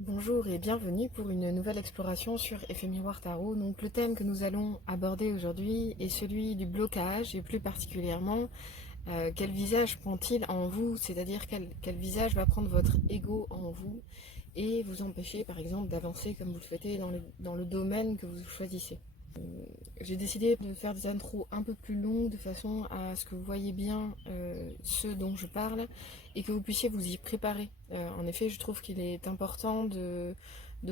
Bonjour et bienvenue pour une nouvelle exploration sur Effet Miroir Tarot. Donc le thème que nous allons aborder aujourd'hui est celui du blocage et plus particulièrement quel visage prend-il en vous, c'est-à-dire quel visage va prendre votre ego en vous et vous empêcher par exemple d'avancer comme vous le souhaitez dans le domaine que vous choisissez. J'ai décidé de faire des intros un peu plus longues de façon à ce que vous voyez bien ce dont je parle et que vous puissiez vous y préparer. En effet, je trouve qu'il est important de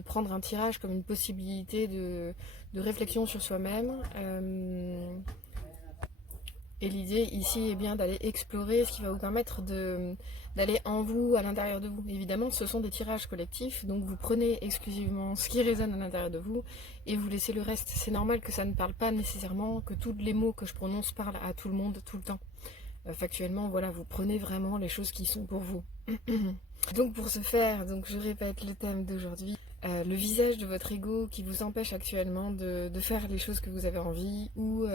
prendre un tirage comme une possibilité de réflexion sur soi-même. Et l'idée ici est bien d'aller explorer ce qui va vous permettre d'aller en vous, à l'intérieur de vous. Évidemment, ce sont des tirages collectifs, donc vous prenez exclusivement ce qui résonne à l'intérieur de vous et vous laissez le reste. C'est normal que ça ne parle pas nécessairement, que tous les mots que je prononce parlent à tout le monde, tout le temps. Factuellement, voilà, vous prenez vraiment les choses qui sont pour vous. Donc pour ce faire, donc je répète le thème d'aujourd'hui, le visage de votre ego qui vous empêche actuellement de faire les choses que vous avez envie ou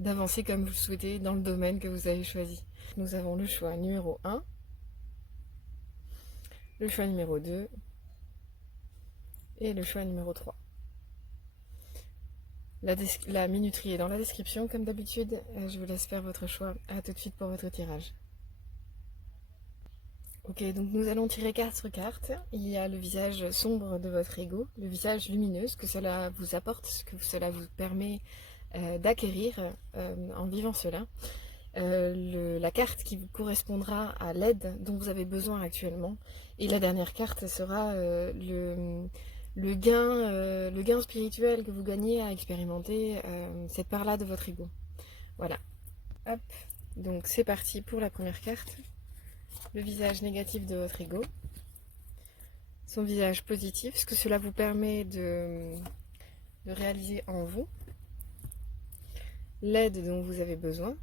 d'avancer comme vous le souhaitez dans le domaine que vous avez choisi. Nous avons le choix numéro 1, le choix numéro 2 et le choix numéro 3. La minuterie est dans la description comme d'habitude, je vous laisse faire votre choix. A tout de suite pour votre tirage. Ok, donc nous allons tirer carte sur carte. Il y a le visage sombre de votre ego, le visage lumineux, ce que cela vous apporte, ce que cela vous permet d'acquérir en vivant cela. La carte qui vous correspondra à l'aide dont vous avez besoin actuellement. Et la dernière carte sera le gain spirituel que vous gagnez à expérimenter cette part-là de votre ego. Voilà. Hop. Donc c'est parti pour la première carte. Le visage négatif de votre ego, son visage positif, ce que cela vous permet de réaliser en vous, l'aide dont vous avez besoin,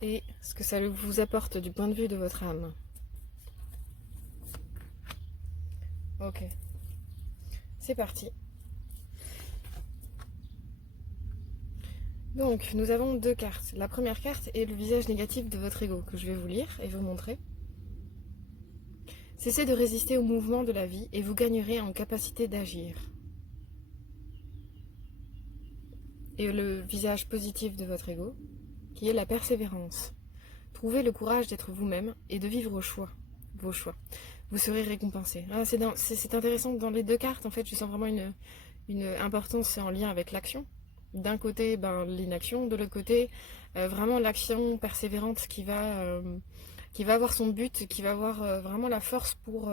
et ce que ça vous apporte du point de vue de votre âme. Ok, c'est parti. Donc, nous avons deux cartes. La première carte est le visage négatif de votre ego, que je vais vous lire et vous montrer. Cessez de résister au mouvement de la vie et vous gagnerez en capacité d'agir. Et le visage positif de votre ego, qui est la persévérance. Trouvez le courage d'être vous-même et de vivre vos choix. Vous serez récompensé. Ah, c'est intéressant que dans les deux cartes, en fait, je sens vraiment une importance en lien avec l'action. D'un côté, l'inaction, de l'autre côté, vraiment l'action persévérante qui va avoir son but, qui va avoir vraiment la force pour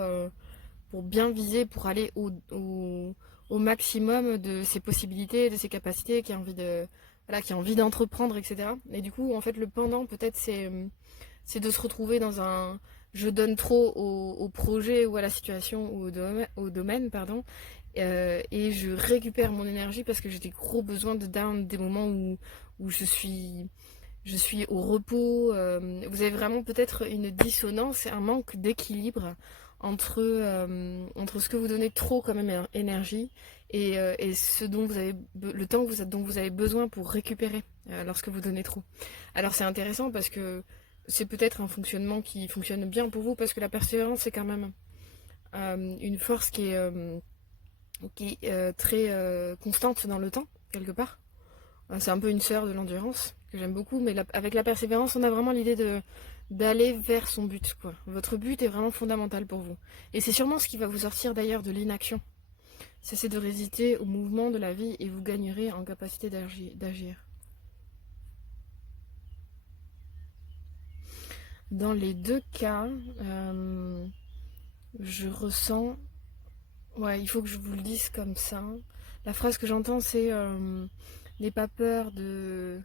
bien viser, pour aller au maximum de ses possibilités, de ses capacités, qui a envie d'entreprendre, etc. Et du coup, en fait, le pendant, peut-être, c'est de se retrouver dans un je donne trop au projet ou à la situation ou au domaine, pardon, et je récupère mon énergie parce que j'ai des gros besoins de down, des moments où je suis au repos. Vous avez vraiment peut-être une dissonance, un manque d'équilibre entre ce que vous donnez trop comme énergie et ce dont le temps dont vous avez besoin pour récupérer lorsque vous donnez trop. Alors c'est intéressant parce que c'est peut-être un fonctionnement qui fonctionne bien pour vous parce que la persévérance c'est quand même une force qui est très constante dans le temps, quelque part. C'est un peu une sœur de l'endurance, que j'aime beaucoup, mais avec la persévérance, on a vraiment l'idée d'aller vers son but, quoi. Votre but est vraiment fondamental pour vous. Et c'est sûrement ce qui va vous sortir d'ailleurs de l'inaction. Cessez de résister au mouvement de la vie et vous gagnerez en capacité d'agir. Dans les deux cas, je ressens... Ouais, il faut que je vous le dise comme ça. La phrase que j'entends, c'est n'aie pas peur de...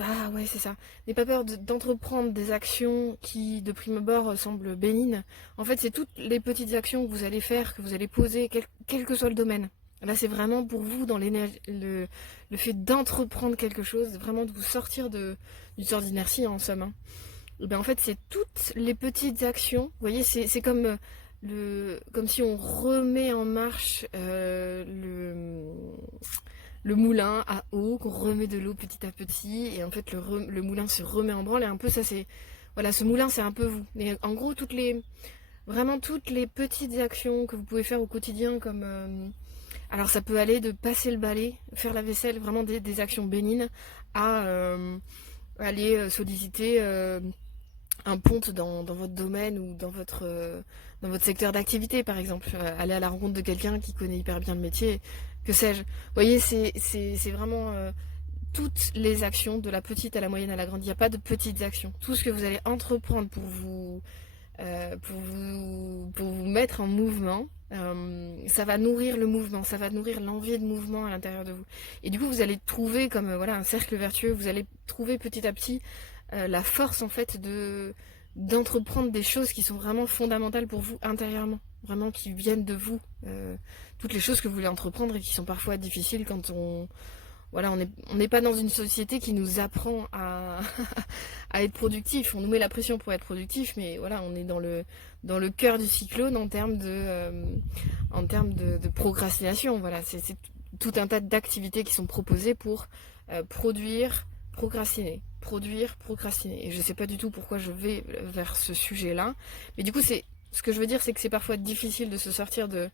Ah ouais, c'est ça. N'aie pas peur d'entreprendre des actions qui, de prime abord, semblent bénignes. En fait, c'est toutes les petites actions que vous allez faire, que vous allez poser, quel que soit le domaine. Là, c'est vraiment pour vous, dans le fait d'entreprendre quelque chose, vraiment de vous sortir d'une sorte d'inertie, en somme. Hein. Et ben, en fait, c'est toutes les petites actions. Vous voyez, c'est comme... comme si on remet en marche le moulin à eau, qu'on remet de l'eau petit à petit, et en fait le moulin se remet en branle, et un peu ça c'est... Voilà, ce moulin c'est un peu vous. Mais en gros, Vraiment toutes les petites actions que vous pouvez faire au quotidien, comme alors ça peut aller de passer le balai, faire la vaisselle, vraiment des actions bénignes, à aller solliciter un ponte dans votre domaine ou dans votre secteur d'activité, par exemple. Aller à la rencontre de quelqu'un qui connaît hyper bien le métier, que sais-je. Vous voyez, c'est vraiment toutes les actions, de la petite à la moyenne à la grande. Il n'y a pas de petites actions. Tout ce que vous allez entreprendre pour vous mettre en mouvement, ça va nourrir le mouvement, ça va nourrir l'envie de mouvement à l'intérieur de vous. Et du coup, vous allez trouver comme voilà un cercle vertueux, vous allez trouver petit à petit la force en fait d'entreprendre des choses qui sont vraiment fondamentales pour vous intérieurement, vraiment qui viennent de vous. Toutes les choses que vous voulez entreprendre et qui sont parfois difficiles quand voilà, on n'est pas dans une société qui nous apprend à, à être productif. On nous met la pression pour être productif, mais voilà, on est dans le cœur du cyclone en termes de procrastination. Voilà, c'est tout un tas d'activités qui sont proposées pour produire, procrastiner. Produire, procrastiner. Et je sais pas du tout pourquoi je vais vers ce sujet-là. Mais du coup, ce que je veux dire, c'est que c'est parfois difficile de se sortir de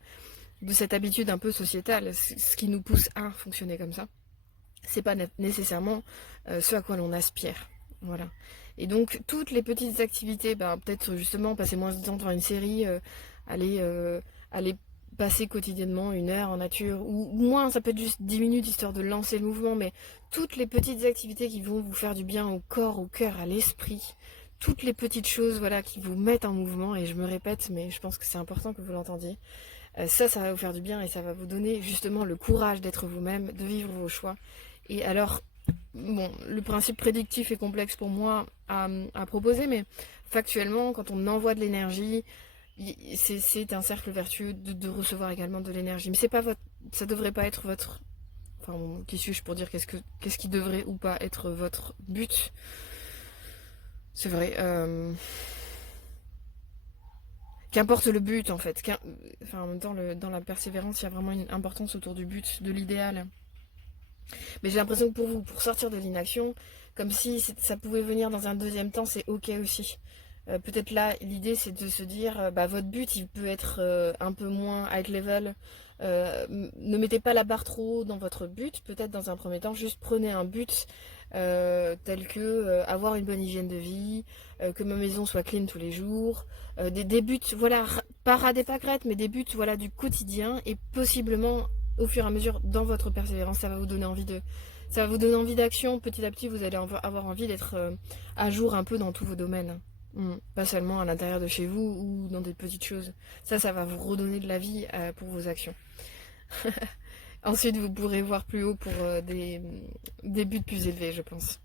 cette habitude un peu sociétale, ce qui nous pousse à fonctionner comme ça. C'est pas nécessairement ce à quoi l'on aspire. Voilà. Et donc, toutes les petites activités, peut-être justement passer moins de temps devant une série, aller passer quotidiennement 1 heure en nature, ou moins, ça peut être juste 10 minutes histoire de lancer le mouvement, mais toutes les petites activités qui vont vous faire du bien au corps, au cœur, à l'esprit, toutes les petites choses voilà, qui vous mettent en mouvement, et je me répète, mais je pense que c'est important que vous l'entendiez, ça va vous faire du bien et ça va vous donner justement le courage d'être vous-même, de vivre vos choix. Et alors, bon, le principe prédictif est complexe pour moi à proposer, mais factuellement, quand on envoie de l'énergie, c'est un cercle vertueux de recevoir également de l'énergie. Mais c'est pas ça devrait pas être votre... Enfin, bon, qui suis-je pour dire qu'est-ce qui devrait ou pas être votre but? C'est vrai. Qu'importe le but en fait. Enfin, en même temps, dans la persévérance, il y a vraiment une importance autour du but, de l'idéal. Mais j'ai l'impression que pour vous, pour sortir de l'inaction, comme si ça pouvait venir dans un deuxième temps, c'est ok aussi. Peut-être là, l'idée c'est de se dire, votre but il peut être un peu moins high level. Ne mettez pas la barre trop haut dans votre but. Peut-être dans un premier temps, juste prenez un but tel que avoir une bonne hygiène de vie, que ma maison soit clean tous les jours, des buts, voilà, pas ras des pâquerettes, mais des buts voilà, du quotidien et possiblement au fur et à mesure dans votre persévérance, ça va vous donner envie d'action. Petit à petit, vous allez avoir envie d'être à jour un peu dans tous vos domaines. Pas seulement à l'intérieur de chez vous ou dans des petites choses. Ça va vous redonner de la vie pour vos actions. Ensuite, vous pourrez voir plus haut pour des buts plus élevés, je pense.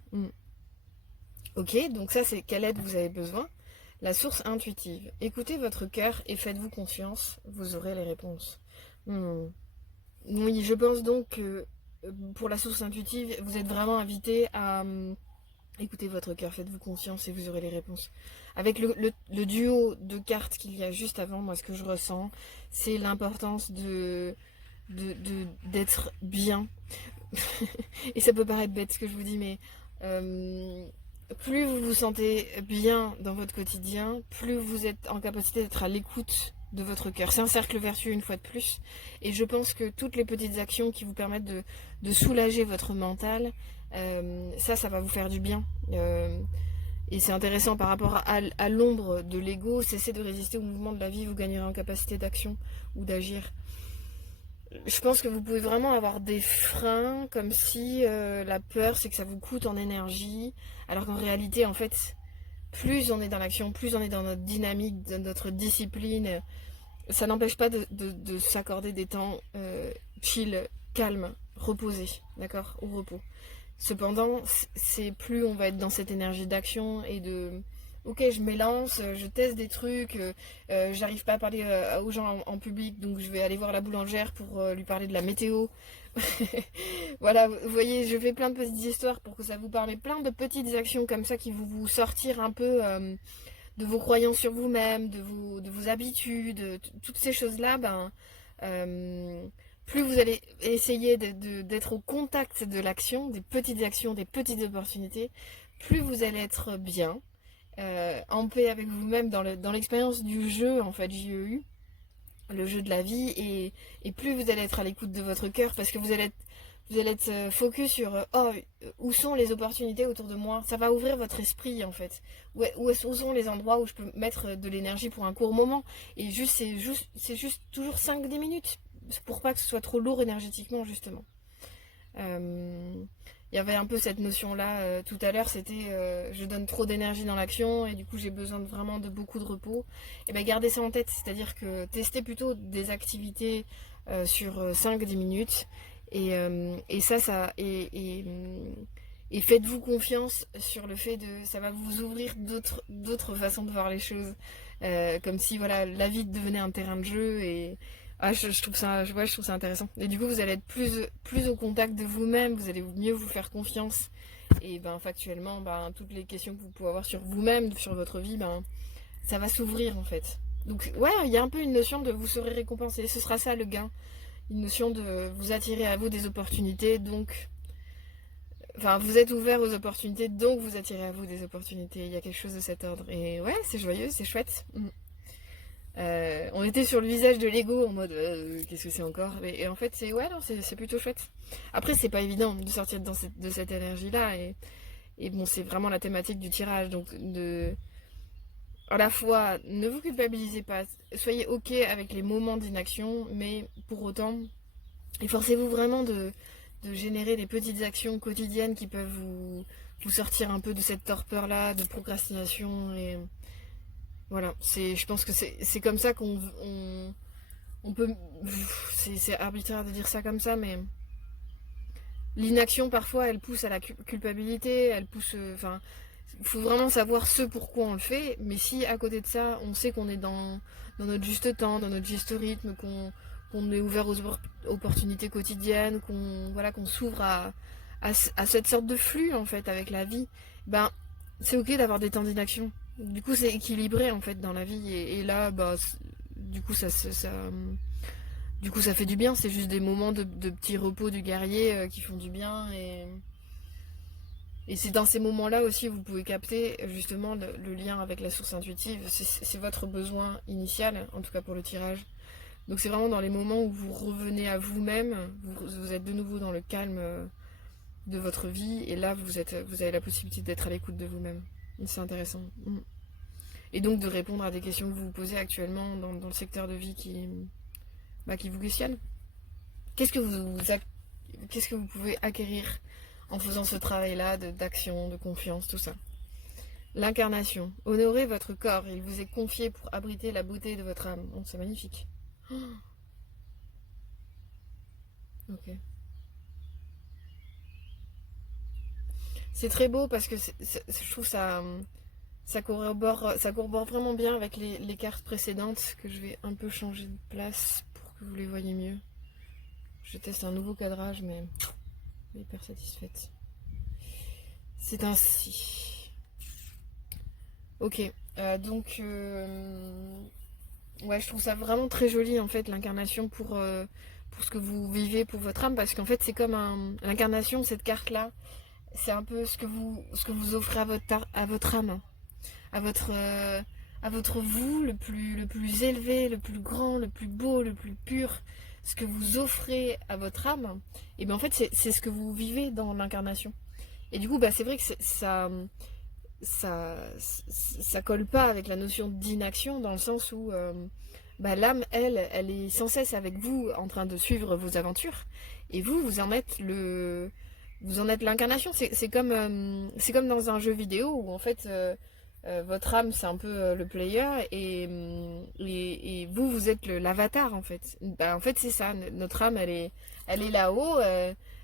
Ok, donc ça, c'est quelle aide vous avez besoin? La source intuitive. Écoutez votre cœur et faites-vous confiance, vous aurez les réponses. Oui, je pense donc que pour la source intuitive, vous êtes vraiment invité à écouter votre cœur, faites-vous confiance et vous aurez les réponses. Avec le duo de cartes qu'il y a juste avant, moi ce que je ressens, c'est l'importance d'être bien. Et ça peut paraître bête ce que je vous dis, mais plus vous vous sentez bien dans votre quotidien, plus vous êtes en capacité d'être à l'écoute de votre cœur. C'est un cercle vertueux une fois de plus. Et je pense que toutes les petites actions qui vous permettent de soulager votre mental, ça va vous faire du bien. Et c'est intéressant par rapport à l'ombre de l'ego. Cessez de résister au mouvement de la vie, vous gagnerez en capacité d'action ou d'agir. Je pense que vous pouvez vraiment avoir des freins, comme si la peur, c'est que ça vous coûte en énergie, alors qu'en réalité, en fait, plus on est dans l'action, plus on est dans notre dynamique, dans notre discipline, ça n'empêche pas de s'accorder des temps chill, calme, reposé, d'accord, au repos. Cependant, c'est plus on va être dans cette énergie d'action et de... Ok, je m'élance, je teste des trucs, j'arrive pas à parler aux gens en public, donc je vais aller voir la boulangère pour lui parler de la météo. Voilà, vous voyez, je fais plein de petites histoires pour que ça vous parle, plein de petites actions comme ça qui vous sortir un peu de vos croyances sur vous-même, de vos habitudes, toutes ces choses-là, plus vous allez essayer d'être au contact de l'action, des petites actions, des petites opportunités, plus vous allez être bien. en paix avec vous-même dans l'expérience du jeu, en fait, JEU, le jeu de la vie, et plus vous allez être à l'écoute de votre cœur, parce que vous allez être focus sur où sont les opportunités autour de moi. Ça va ouvrir votre esprit en fait. Où sont les endroits où je peux mettre de l'énergie pour un court moment. Et c'est juste toujours 5-10 minutes pour pas que ce soit trop lourd énergétiquement justement. Il y avait un peu cette notion-là tout à l'heure, c'était je donne trop d'énergie dans l'action et du coup j'ai besoin vraiment de beaucoup de repos. Et bien gardez ça en tête, c'est-à-dire que testez plutôt des activités sur 5-10 minutes et et faites-vous confiance sur le fait de ça va vous ouvrir d'autres façons de voir les choses. Comme si voilà la vie devenait un terrain de jeu et je trouve ça, ouais, je trouve ça intéressant. Et du coup, vous allez être plus au contact de vous-même, vous allez mieux vous faire confiance. Et ben, factuellement, ben, toutes les questions que vous pouvez avoir sur vous-même, sur votre vie, ben, ça va s'ouvrir en fait. Donc, ouais, il y a un peu une notion de vous serez récompensé. Ce sera ça le gain. Une notion de vous attirer à vous des opportunités, donc. Enfin, vous êtes ouvert aux opportunités, donc vous attirez à vous des opportunités. Il y a quelque chose de cet ordre. Et ouais, c'est joyeux, c'est chouette. On était sur le visage de l'ego en mode qu'est-ce que c'est encore et en fait c'est ouais non c'est plutôt chouette. Après c'est pas évident de sortir de cette énergie là et bon c'est vraiment la thématique du tirage donc à la fois ne vous culpabilisez pas, soyez ok avec les moments d'inaction mais pour autant efforcez-vous vraiment de générer des petites actions quotidiennes qui peuvent vous sortir un peu de cette torpeur là de procrastination et voilà, je pense que c'est comme ça on peut. C'est arbitraire de dire ça comme ça, mais l'inaction parfois elle pousse à la culpabilité, elle pousse. Enfin, il faut vraiment savoir ce pourquoi on le fait, mais si à côté de ça on sait qu'on est dans notre juste temps, dans notre juste rythme, qu'on est ouvert aux opportunités quotidiennes, qu'on s'ouvre à cette sorte de flux en fait avec la vie, ben c'est ok d'avoir des temps d'inaction. Du coup, c'est équilibré en fait dans la vie et là, bah, du coup, du coup, ça fait du bien. C'est juste des moments de petit repos du guerrier qui font du bien et c'est dans ces moments-là aussi vous pouvez capter justement le lien avec la source intuitive. C'est votre besoin initial, en tout cas pour le tirage. Donc c'est vraiment dans les moments où vous revenez à vous-même, vous êtes de nouveau dans le calme de votre vie et là vous avez la possibilité d'être à l'écoute de vous-même. C'est intéressant. Et donc de répondre à des questions que vous vous posez actuellement dans le secteur de vie qui vous questionne. Qu'est-ce que vous pouvez acquérir en faisant ce travail-là d'action, de confiance, tout ça. L'incarnation. Honorez votre corps. Il vous est confié pour abriter la beauté de votre âme. Oh, c'est magnifique. Oh. Ok. C'est très beau parce que je trouve ça corrobore vraiment bien avec les cartes précédentes que je vais un peu changer de place pour que vous les voyez mieux. Je teste un nouveau cadrage mais hyper satisfaite. C'est ainsi. Ok, ouais, je trouve ça vraiment très joli en fait l'incarnation pour ce que vous vivez pour votre âme parce qu'en fait c'est comme l'incarnation, cette carte là, c'est un peu ce que vous offrez à votre âme, à votre vous le plus élevé, le plus grand, le plus beau, le plus pur, ce que vous offrez à votre âme, et bien en fait c'est ce que vous vivez dans l'incarnation. Et du coup bah c'est vrai que ça colle pas avec la notion d'inaction dans le sens où bah, l'âme elle est sans cesse avec vous en train de suivre vos aventures et vous en êtes l'incarnation. C'est comme dans un jeu vidéo où en fait votre âme c'est un peu le player et vous êtes l'avatar en fait. Bah, en fait c'est ça, notre âme elle est là-haut,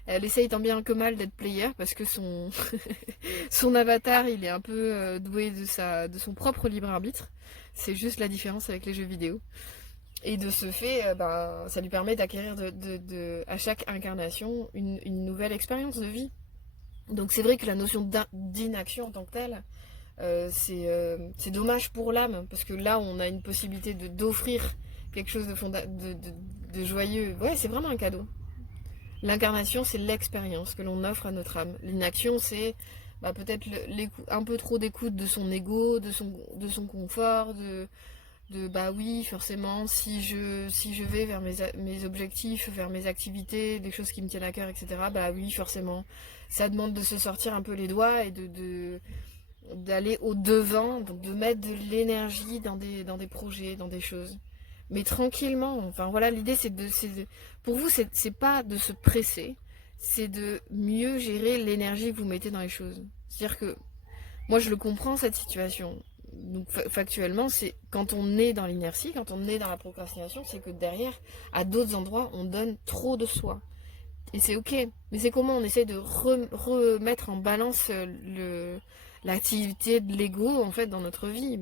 elle essaye tant bien que mal d'être player parce que son avatar il est un peu doué de son propre libre arbitre. C'est juste la différence avec les jeux vidéo. Et de ce fait, ben, ça lui permet d'acquérir à chaque incarnation une nouvelle expérience de vie. Donc c'est vrai que la notion d'inaction en tant que telle, c'est dommage pour l'âme, parce que là on a une possibilité d'offrir quelque chose de joyeux. Ouais, c'est vraiment un cadeau. L'incarnation, c'est l'expérience que l'on offre à notre âme. L'inaction, c'est peut-être un peu trop d'écoute de son ego, de son confort, bah oui, forcément, si je vais vers mes objectifs, vers mes activités, des choses qui me tiennent à cœur, etc., bah oui, forcément, ça demande de se sortir un peu les doigts et d'aller au devant, donc de mettre de l'énergie dans des projets, dans des choses. Mais tranquillement, enfin voilà, l'idée pour vous, c'est pas de se presser, c'est de mieux gérer l'énergie que vous mettez dans les choses. C'est-à-dire que moi je le comprends cette situation. Donc factuellement, c'est quand on est dans l'inertie, quand on est dans la procrastination, c'est que derrière, à d'autres endroits, on donne trop de soi. Et c'est ok. Mais c'est comment on essaie de remettre en balance l'activité de l'ego en fait dans notre vie.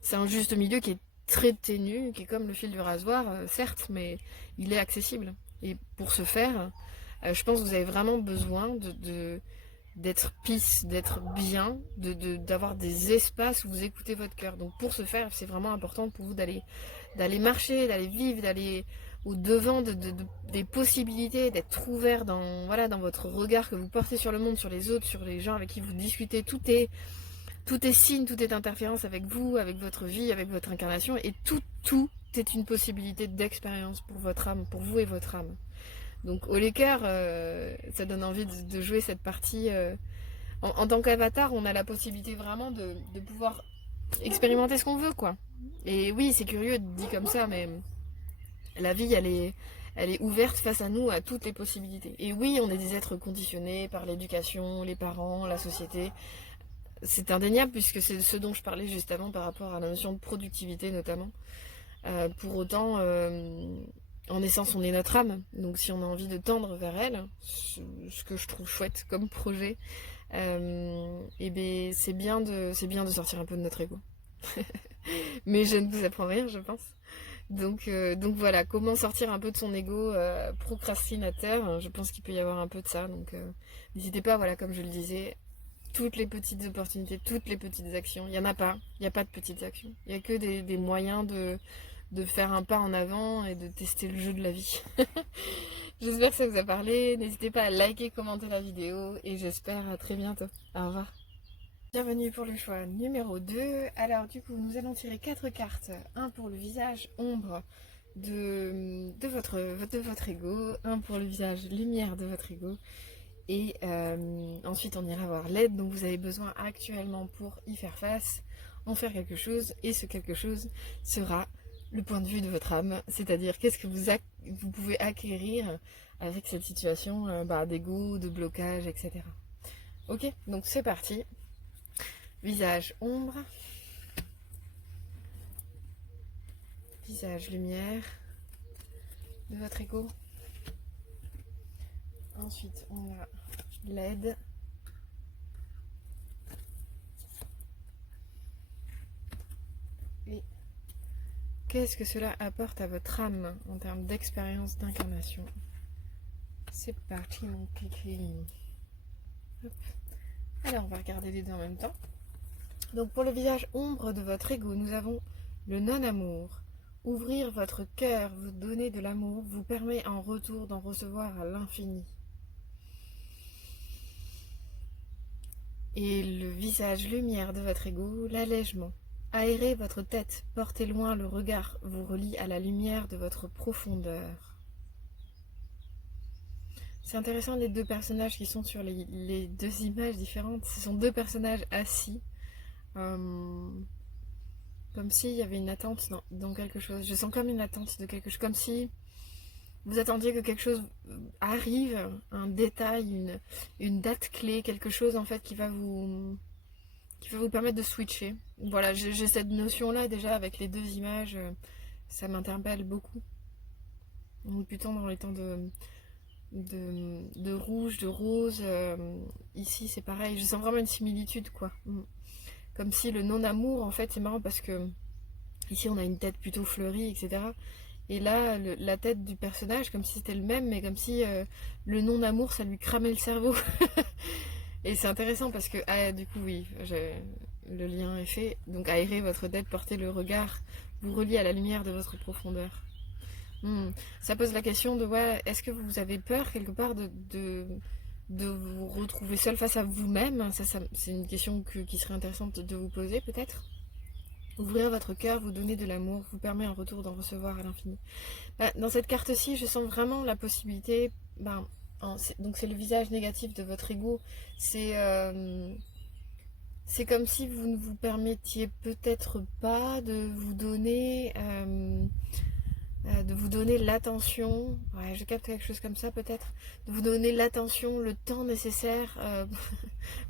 C'est un juste milieu qui est très ténu, qui est comme le fil du rasoir, certes, mais il est accessible. Et pour ce faire, je pense que vous avez vraiment besoin d'être peace, d'être bien, d'avoir des espaces où vous écoutez votre cœur. Donc pour ce faire, c'est vraiment important pour vous d'aller marcher, d'aller vivre, d'aller au devant des possibilités, d'être ouvert dans votre regard que vous portez sur le monde, sur les autres, sur les gens avec qui vous discutez. Tout est signe, tout est interférence avec vous, avec votre vie, avec votre incarnation, et tout est une possibilité d'expérience pour votre âme, pour vous et votre âme. Donc au l'équerre, ça donne envie de jouer cette partie. En tant qu'avatar, on a la possibilité vraiment de pouvoir expérimenter ce qu'on veut, quoi. Et oui, c'est curieux dit comme ça, mais la vie, elle est ouverte face à nous, à toutes les possibilités. Et oui, on est des êtres conditionnés par l'éducation, les parents, la société. C'est indéniable puisque c'est ce dont je parlais juste avant par rapport à la notion de productivité notamment. Pour autant, en essence, on est notre âme. Donc si on a envie de tendre vers elle, ce que je trouve chouette comme projet, et ben c'est bien de sortir un peu de notre ego. Mais je ne vous apprends rien, je pense. Donc voilà, comment sortir un peu de son ego procrastinateur. Je pense qu'il peut y avoir un peu de ça. Donc n'hésitez pas, voilà, comme je le disais, toutes les petites opportunités, toutes les petites actions. Il n'y en a pas. Il n'y a pas de petites actions. Il n'y a que des moyens de faire un pas en avant et de tester le jeu de la vie. J'espère que ça vous a parlé. N'hésitez pas à liker, commenter la vidéo et j'espère à très bientôt. Au revoir. Bienvenue pour le choix numéro 2. Alors du coup, nous allons tirer 4 cartes. Un pour le visage ombre de votre ego, un pour le visage lumière de votre ego. Et ensuite, on ira voir l'aide dont vous avez besoin actuellement pour y faire face, en faire quelque chose. Et ce quelque chose sera le point de vue de votre âme, c'est-à-dire qu'est-ce que vous pouvez acquérir avec cette situation d'ego, de blocage, etc. Ok, donc c'est parti. Visage ombre, visage lumière de votre ego. Ensuite, on a l'aide. Et qu'est-ce que cela apporte à votre âme en termes d'expérience d'incarnation? C'est parti, mon kiki. Alors, on va regarder les deux en même temps. Donc, pour le visage ombre de votre ego, nous avons le non-amour. Ouvrir votre cœur, vous donner de l'amour, vous permet en retour d'en recevoir à l'infini. Et le visage lumière de votre ego, l'allègement. Aérez votre tête, portez loin le regard, vous relie à la lumière de votre profondeur. C'est intéressant les deux personnages qui sont sur les deux images différentes. Ce sont deux personnages assis, comme s'il y avait une attente dans quelque chose. Je sens comme une attente de quelque chose, comme si vous attendiez que quelque chose arrive, un détail, une date clé, quelque chose en fait qui va vous permettre de switcher. Voilà, j'ai cette notion-là déjà avec les deux images, ça m'interpelle beaucoup. On est plutôt dans les temps de rouge, de rose. Ici, c'est pareil. Je sens vraiment une similitude, quoi. Comme si le non-amour, en fait, c'est marrant parce que ici, on a une tête plutôt fleurie, etc. Et là, la tête du personnage, comme si c'était le même, mais comme si le non-amour, ça lui cramait le cerveau. Et c'est intéressant parce que, du coup, oui, le lien est fait. Donc, aérez votre tête, portez le regard, vous reliez à la lumière de votre profondeur. Ça pose la question de, ouais, est-ce que vous avez peur quelque part de de vous retrouver seul face à vous-même. C'est une question qui serait intéressante de vous poser peut-être. Ouvrir votre cœur, vous donner de l'amour, vous permet un retour d'en recevoir à l'infini. Dans cette carte-ci, je sens vraiment la possibilité, donc c'est le visage négatif de votre ego, c'est comme si vous ne vous permettiez peut-être pas de vous donner l'attention, ouais, je capte quelque chose comme ça peut-être, de vous donner l'attention, le temps nécessaire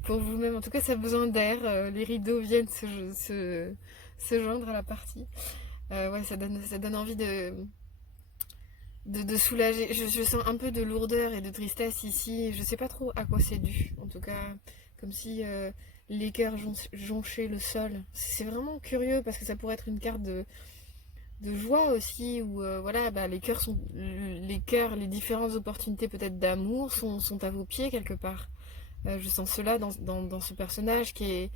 pour vous-même. En tout cas, ça a besoin d'air, les rideaux viennent se joindre à la partie. Ouais, ça donne envie de soulager. Je sens un peu de lourdeur et de tristesse ici. Je sais pas trop à quoi c'est dû. En tout cas, comme si les cœurs jonchaient le sol. C'est vraiment curieux parce que ça pourrait être une carte de joie aussi, où voilà, les cœurs, les différentes opportunités peut-être d'amour sont à vos pieds quelque part. Je sens cela dans ce personnage qui est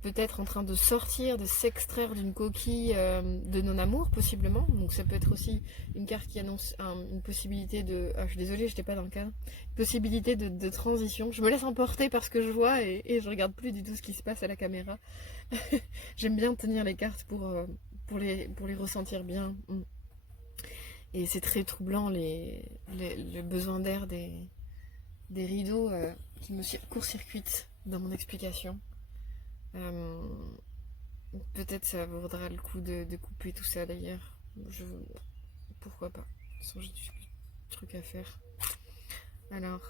peut-être en train de sortir, de s'extraire d'une coquille de non-amour, possiblement. Donc ça peut être aussi une carte qui annonce une possibilité de... Ah, je suis désolée, je n'étais pas dans le cadre. Une possibilité de transition. Je me laisse emporter par ce que je vois et je regarde plus du tout ce qui se passe à la caméra. J'aime bien tenir les cartes pour les ressentir bien. Et c'est très troublant, le besoin d'air des rideaux qui me court-circuitent dans mon explication. Peut-être ça vaudra le coup de couper tout ça d'ailleurs. Pourquoi pas. De toute façon, j'ai du truc à faire. Alors.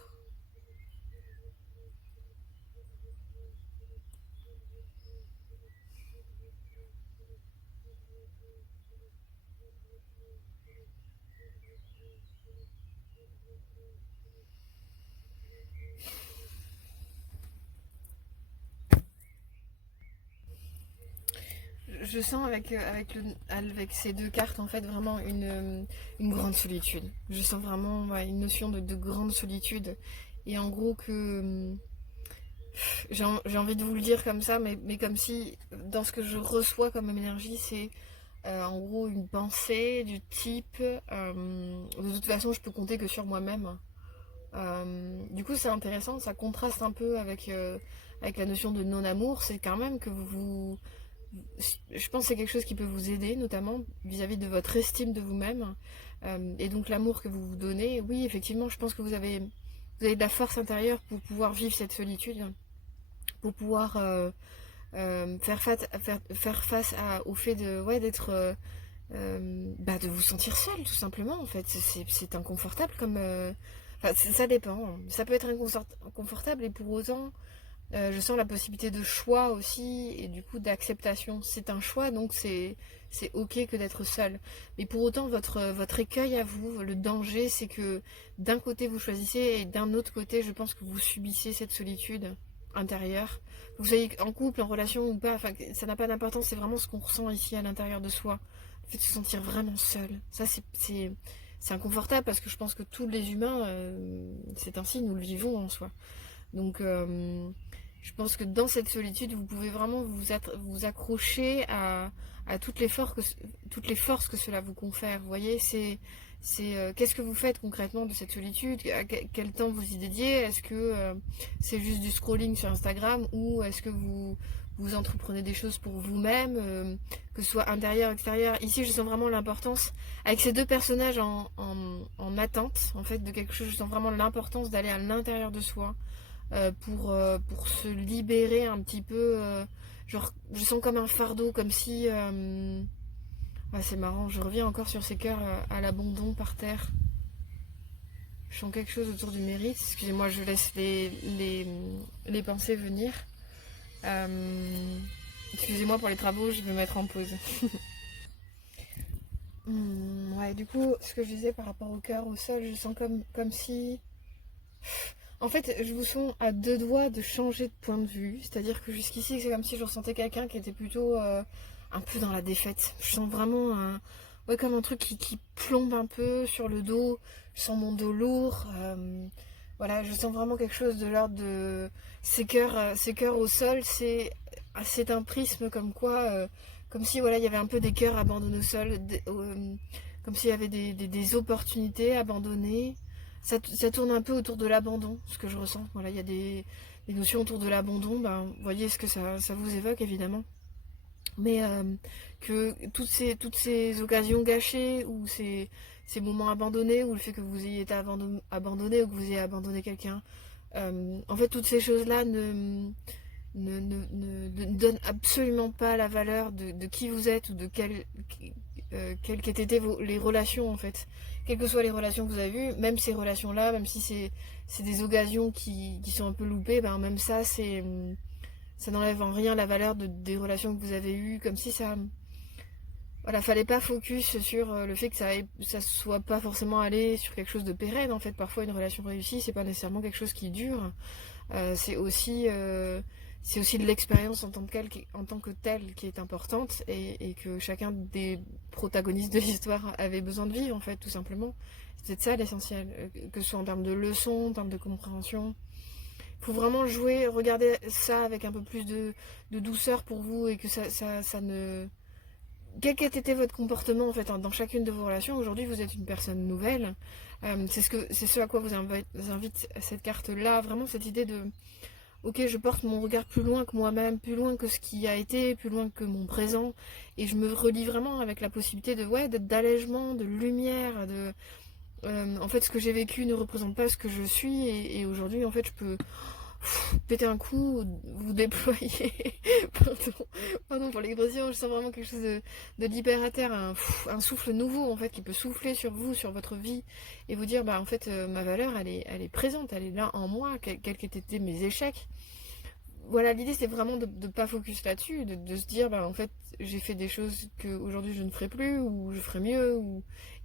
Je sens avec ces deux cartes en fait vraiment une grande solitude. Je sens vraiment une notion de grande solitude. Et en gros que j'ai envie de vous le dire comme ça, mais comme si dans ce que je reçois comme énergie, c'est en gros une pensée du type de toute façon je peux compter que sur moi-même. Du coup c'est intéressant, ça contraste un peu avec la notion de non-amour, c'est quand même que je pense que c'est quelque chose qui peut vous aider, notamment vis-à-vis de votre estime de vous-même, et donc l'amour que vous vous donnez. Oui, effectivement, je pense que vous avez de la force intérieure pour pouvoir vivre cette solitude, pour pouvoir faire face au fait de vous sentir seul, tout simplement. En fait, c'est inconfortable comme. Ça dépend. Ça peut être inconfortable et pour autant. Je sens la possibilité de choix aussi et du coup d'acceptation. C'est un choix donc c'est ok que d'être seul. Mais pour autant votre écueil à vous, le danger c'est que d'un côté vous choisissez et d'un autre côté je pense que vous subissez cette solitude intérieure. Que vous soyez en couple, en relation ou pas, enfin ça n'a pas d'importance, c'est vraiment ce qu'on ressent ici à l'intérieur de soi. Le fait de se sentir vraiment seul. Ça c'est inconfortable parce que je pense que tous les humains, c'est ainsi, nous le vivons en soi. Donc je pense que dans cette solitude, vous pouvez vraiment vous accrocher à toutes les forces que cela vous confère. Vous voyez, qu'est-ce que vous faites concrètement de cette solitude? Quel temps vous y dédiez? Est-ce que c'est juste du scrolling sur Instagram ou est-ce que vous entreprenez des choses pour vous-même, que ce soit intérieur, extérieur? Ici, je sens vraiment l'importance, avec ces deux personnages en attente, en fait, de quelque chose, je sens vraiment l'importance d'aller à l'intérieur de soi, pour se libérer un petit peu, genre je sens comme un fardeau, comme si c'est marrant, je reviens encore sur ces cœurs à l'abandon par terre. Je sens quelque chose autour du mérite. Excusez-moi, je laisse les pensées venir. Excusez-moi pour les travaux, je vais me mettre en pause. Ouais, du coup, ce que je disais par rapport au cœur, au sol, je sens comme si... En fait, je vous sens à deux doigts de changer de point de vue. C'est-à-dire que jusqu'ici, c'est comme si je ressentais quelqu'un qui était plutôt un peu dans la défaite. Je sens vraiment comme un truc qui plombe un peu sur le dos. Je sens mon dos lourd. Voilà, je sens vraiment quelque chose de l'ordre de... Ces cœurs au sol, c'est un prisme comme quoi... comme si voilà, il y avait un peu des cœurs abandonnés au sol. Comme s'il y avait des opportunités abandonnées. ça tourne un peu autour de l'abandon, ce que je ressens. Voilà, il y a des notions autour de l'abandon, ben, voyez ce que ça vous évoque évidemment. Mais que toutes ces occasions gâchées, ou ces moments abandonnés, ou le fait que vous ayez été abandonné, ou que vous ayez abandonné quelqu'un, en fait toutes ces choses-là ne donnent absolument pas la valeur de qui vous êtes, ou de quelles qu'aient été les relations en fait. Quelles que soient les relations que vous avez eues, même ces relations-là, même si c'est des occasions qui sont un peu loupées, ben même ça n'enlève en rien la valeur des relations que vous avez eues, comme si ça... Voilà, fallait pas focus sur le fait que ça soit pas forcément allé sur quelque chose de pérenne. En fait, parfois une relation réussie, c'est pas nécessairement quelque chose qui dure. C'est aussi de l'expérience en tant que telle qui est importante, et que chacun des protagonistes de l'histoire avait besoin de vivre, en fait, tout simplement. C'est peut-être ça l'essentiel, que ce soit en termes de leçons, en termes de compréhension. Il faut vraiment jouer, regarder ça avec un peu plus de douceur pour vous, et que ça ne... Quel qu'ait été votre comportement en fait dans chacune de vos relations, aujourd'hui vous êtes une personne nouvelle. C'est ce à quoi vous invite cette carte-là, vraiment cette idée de ok, je porte mon regard plus loin que moi-même, plus loin que ce qui a été, plus loin que mon présent, et je me relie vraiment avec la possibilité d'allègement, de lumière, en fait ce que j'ai vécu ne représente pas ce que je suis, et aujourd'hui en fait je peux péter un coup, vous déployer, pardon pour l'expression, je sens vraiment quelque chose de libérateur, un souffle nouveau en fait qui peut souffler sur vous, sur votre vie, et vous dire bah en fait ma valeur elle est présente, elle est là en moi, quels qu'aient été mes échecs. Voilà, l'idée c'est vraiment de ne pas focus là-dessus, de se dire bah en fait j'ai fait des choses que aujourd'hui je ne ferai plus, ou je ferai mieux,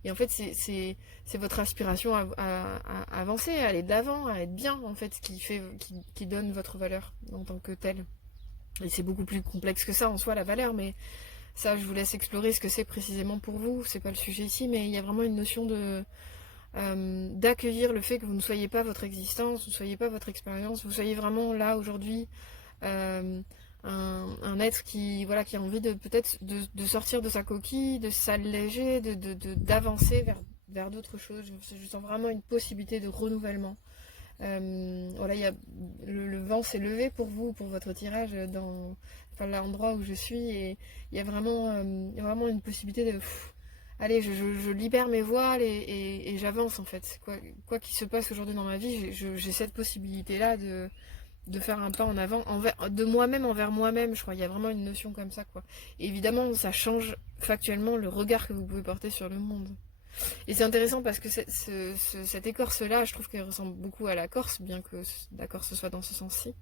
et en fait c'est votre aspiration à avancer, à aller de l'avant, à être bien en fait qui donne votre valeur en tant que telle. Et c'est beaucoup plus complexe que ça en soi la valeur, mais ça je vous laisse explorer ce que c'est précisément pour vous, c'est pas le sujet ici, mais il y a vraiment une notion d'accueillir le fait que vous ne soyez pas votre existence, vous ne soyez pas votre expérience, vous soyez vraiment là aujourd'hui, euh, un être qui a envie de peut-être de sortir de sa coquille, de s'alléger, d'avancer vers d'autres choses. Je sens vraiment une possibilité de renouvellement. Voilà, le vent s'est levé pour vous, pour votre tirage dans l'endroit où je suis, et il y a vraiment une possibilité de... Allez, je libère mes voiles, et j'avance en fait. Quoi qu'il se passe aujourd'hui dans ma vie, j'ai cette possibilité-là de faire un pas en avant, de moi-même envers moi-même, je crois. Il y a vraiment une notion comme ça, quoi. Et évidemment, ça change factuellement le regard que vous pouvez porter sur le monde. Et c'est intéressant parce que cette écorce-là, je trouve qu'elle ressemble beaucoup à la Corse, bien que la Corse soit dans ce sens-ci.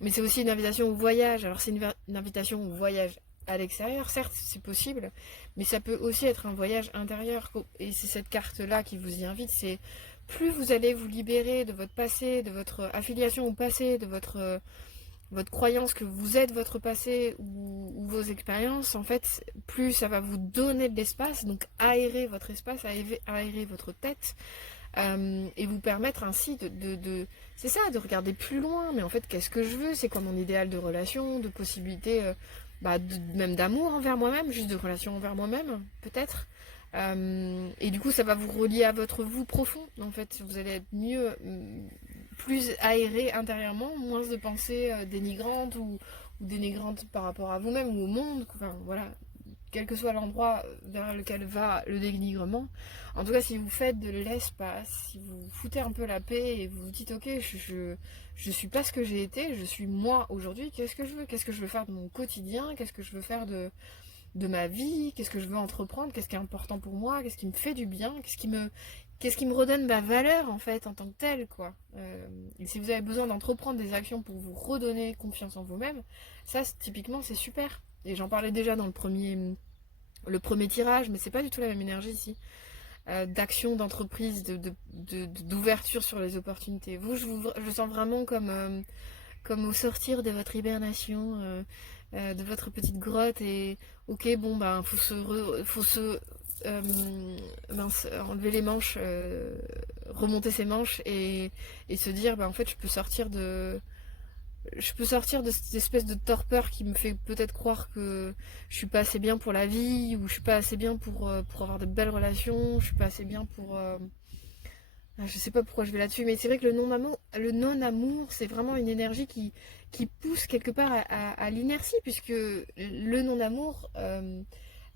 Mais c'est aussi une invitation au voyage. Alors c'est une invitation au voyage à l'extérieur, certes, c'est possible, mais ça peut aussi être un voyage intérieur. Et c'est cette carte-là qui vous y invite. C'est plus vous allez vous libérer de votre passé, de votre affiliation au passé, de votre croyance que vous êtes votre passé, ou vos expériences, en fait, plus ça va vous donner de l'espace, donc aérer votre espace, aérer votre tête, et vous permettre ainsi c'est ça, de regarder plus loin. Mais en fait, qu'est-ce que je veux? C'est quoi mon idéal de relation, de possibilité, même d'amour envers moi-même, juste de relation envers moi-même, peut-être. Et du coup, ça va vous relier à votre vous profond. En fait, vous allez être mieux, plus aéré intérieurement, moins de pensées dénigrantes, ou dénigrantes par rapport à vous-même ou au monde. Enfin, voilà, quel que soit l'endroit vers lequel va le dénigrement. En tout cas, si vous faites de l'espace, si vous foutez un peu la paix, et vous vous dites ok, je suis pas ce que j'ai été, je suis moi aujourd'hui, qu'est-ce que je veux? Qu'est-ce que je veux faire de mon quotidien? Qu'est-ce que je veux faire de ma vie? Qu'est-ce que je veux entreprendre? Qu'est-ce qui est important pour moi? Qu'est-ce qui me fait du bien? Qu'est-ce qui me redonne ma valeur en fait en tant que telle, quoi. Et si vous avez besoin d'entreprendre des actions pour vous redonner confiance en vous-même, ça typiquement c'est super. Et j'en parlais déjà dans le premier tirage, mais c'est pas du tout la même énergie ici. D'action, d'entreprise, d'ouverture sur les opportunités. Vous, je sens vraiment comme au sortir de votre hibernation, de votre petite grotte, et ok, bon ben faut se enlever les manches, remonter ses manches, et se dire en fait je peux sortir de cette espèce de torpeur qui me fait peut-être croire que je suis pas assez bien pour la vie, ou je suis pas assez bien pour avoir de belles relations, je suis pas assez bien Je sais pas pourquoi je vais là-dessus, mais c'est vrai que le non-amour, c'est vraiment une énergie qui pousse quelque part à l'inertie, puisque le non-amour,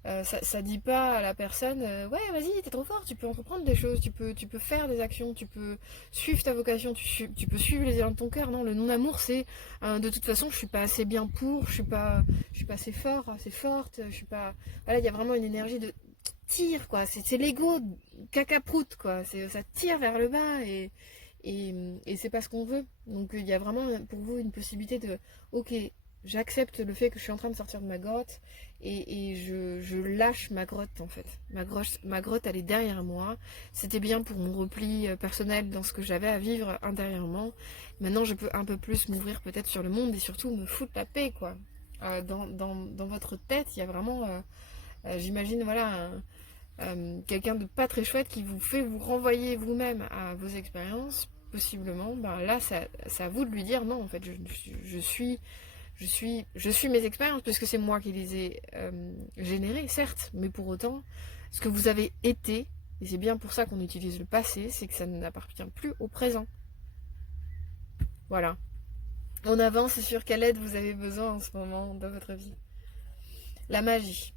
ça dit pas à la personne, ouais, vas-y, t'es trop fort, tu peux entreprendre des choses, tu peux faire des actions, tu peux suivre ta vocation, tu peux suivre les élans de ton cœur. Non, le non-amour, c'est, de toute façon, je suis pas assez bien pour, je suis pas assez fort, assez forte, je suis pas. Voilà, il y a vraiment une énergie de tire, quoi. C'est l'ego cacaproute, quoi. Ça tire vers le bas et c'est pas ce qu'on veut. Donc il y a vraiment pour vous une possibilité de, ok, j'accepte le fait que je suis en train de sortir de ma grotte et je lâche ma grotte en fait. Ma grotte, elle est derrière moi. C'était bien pour mon repli personnel dans ce que j'avais à vivre intérieurement. Maintenant, je peux un peu plus m'ouvrir peut-être sur le monde et surtout me foutre la paix, quoi. Dans votre tête, il y a vraiment, j'imagine, voilà, quelqu'un de pas très chouette qui vous fait vous renvoyer vous-même à vos expériences, possiblement. Ben là, c'est à vous de lui dire non, en fait, je suis mes expériences, puisque c'est moi qui les ai générées, certes, mais pour autant, ce que vous avez été, et c'est bien pour ça qu'on utilise le passé, c'est que ça n'appartient plus au présent. Voilà. On avance sur quelle aide vous avez besoin en ce moment dans votre vie. La magie.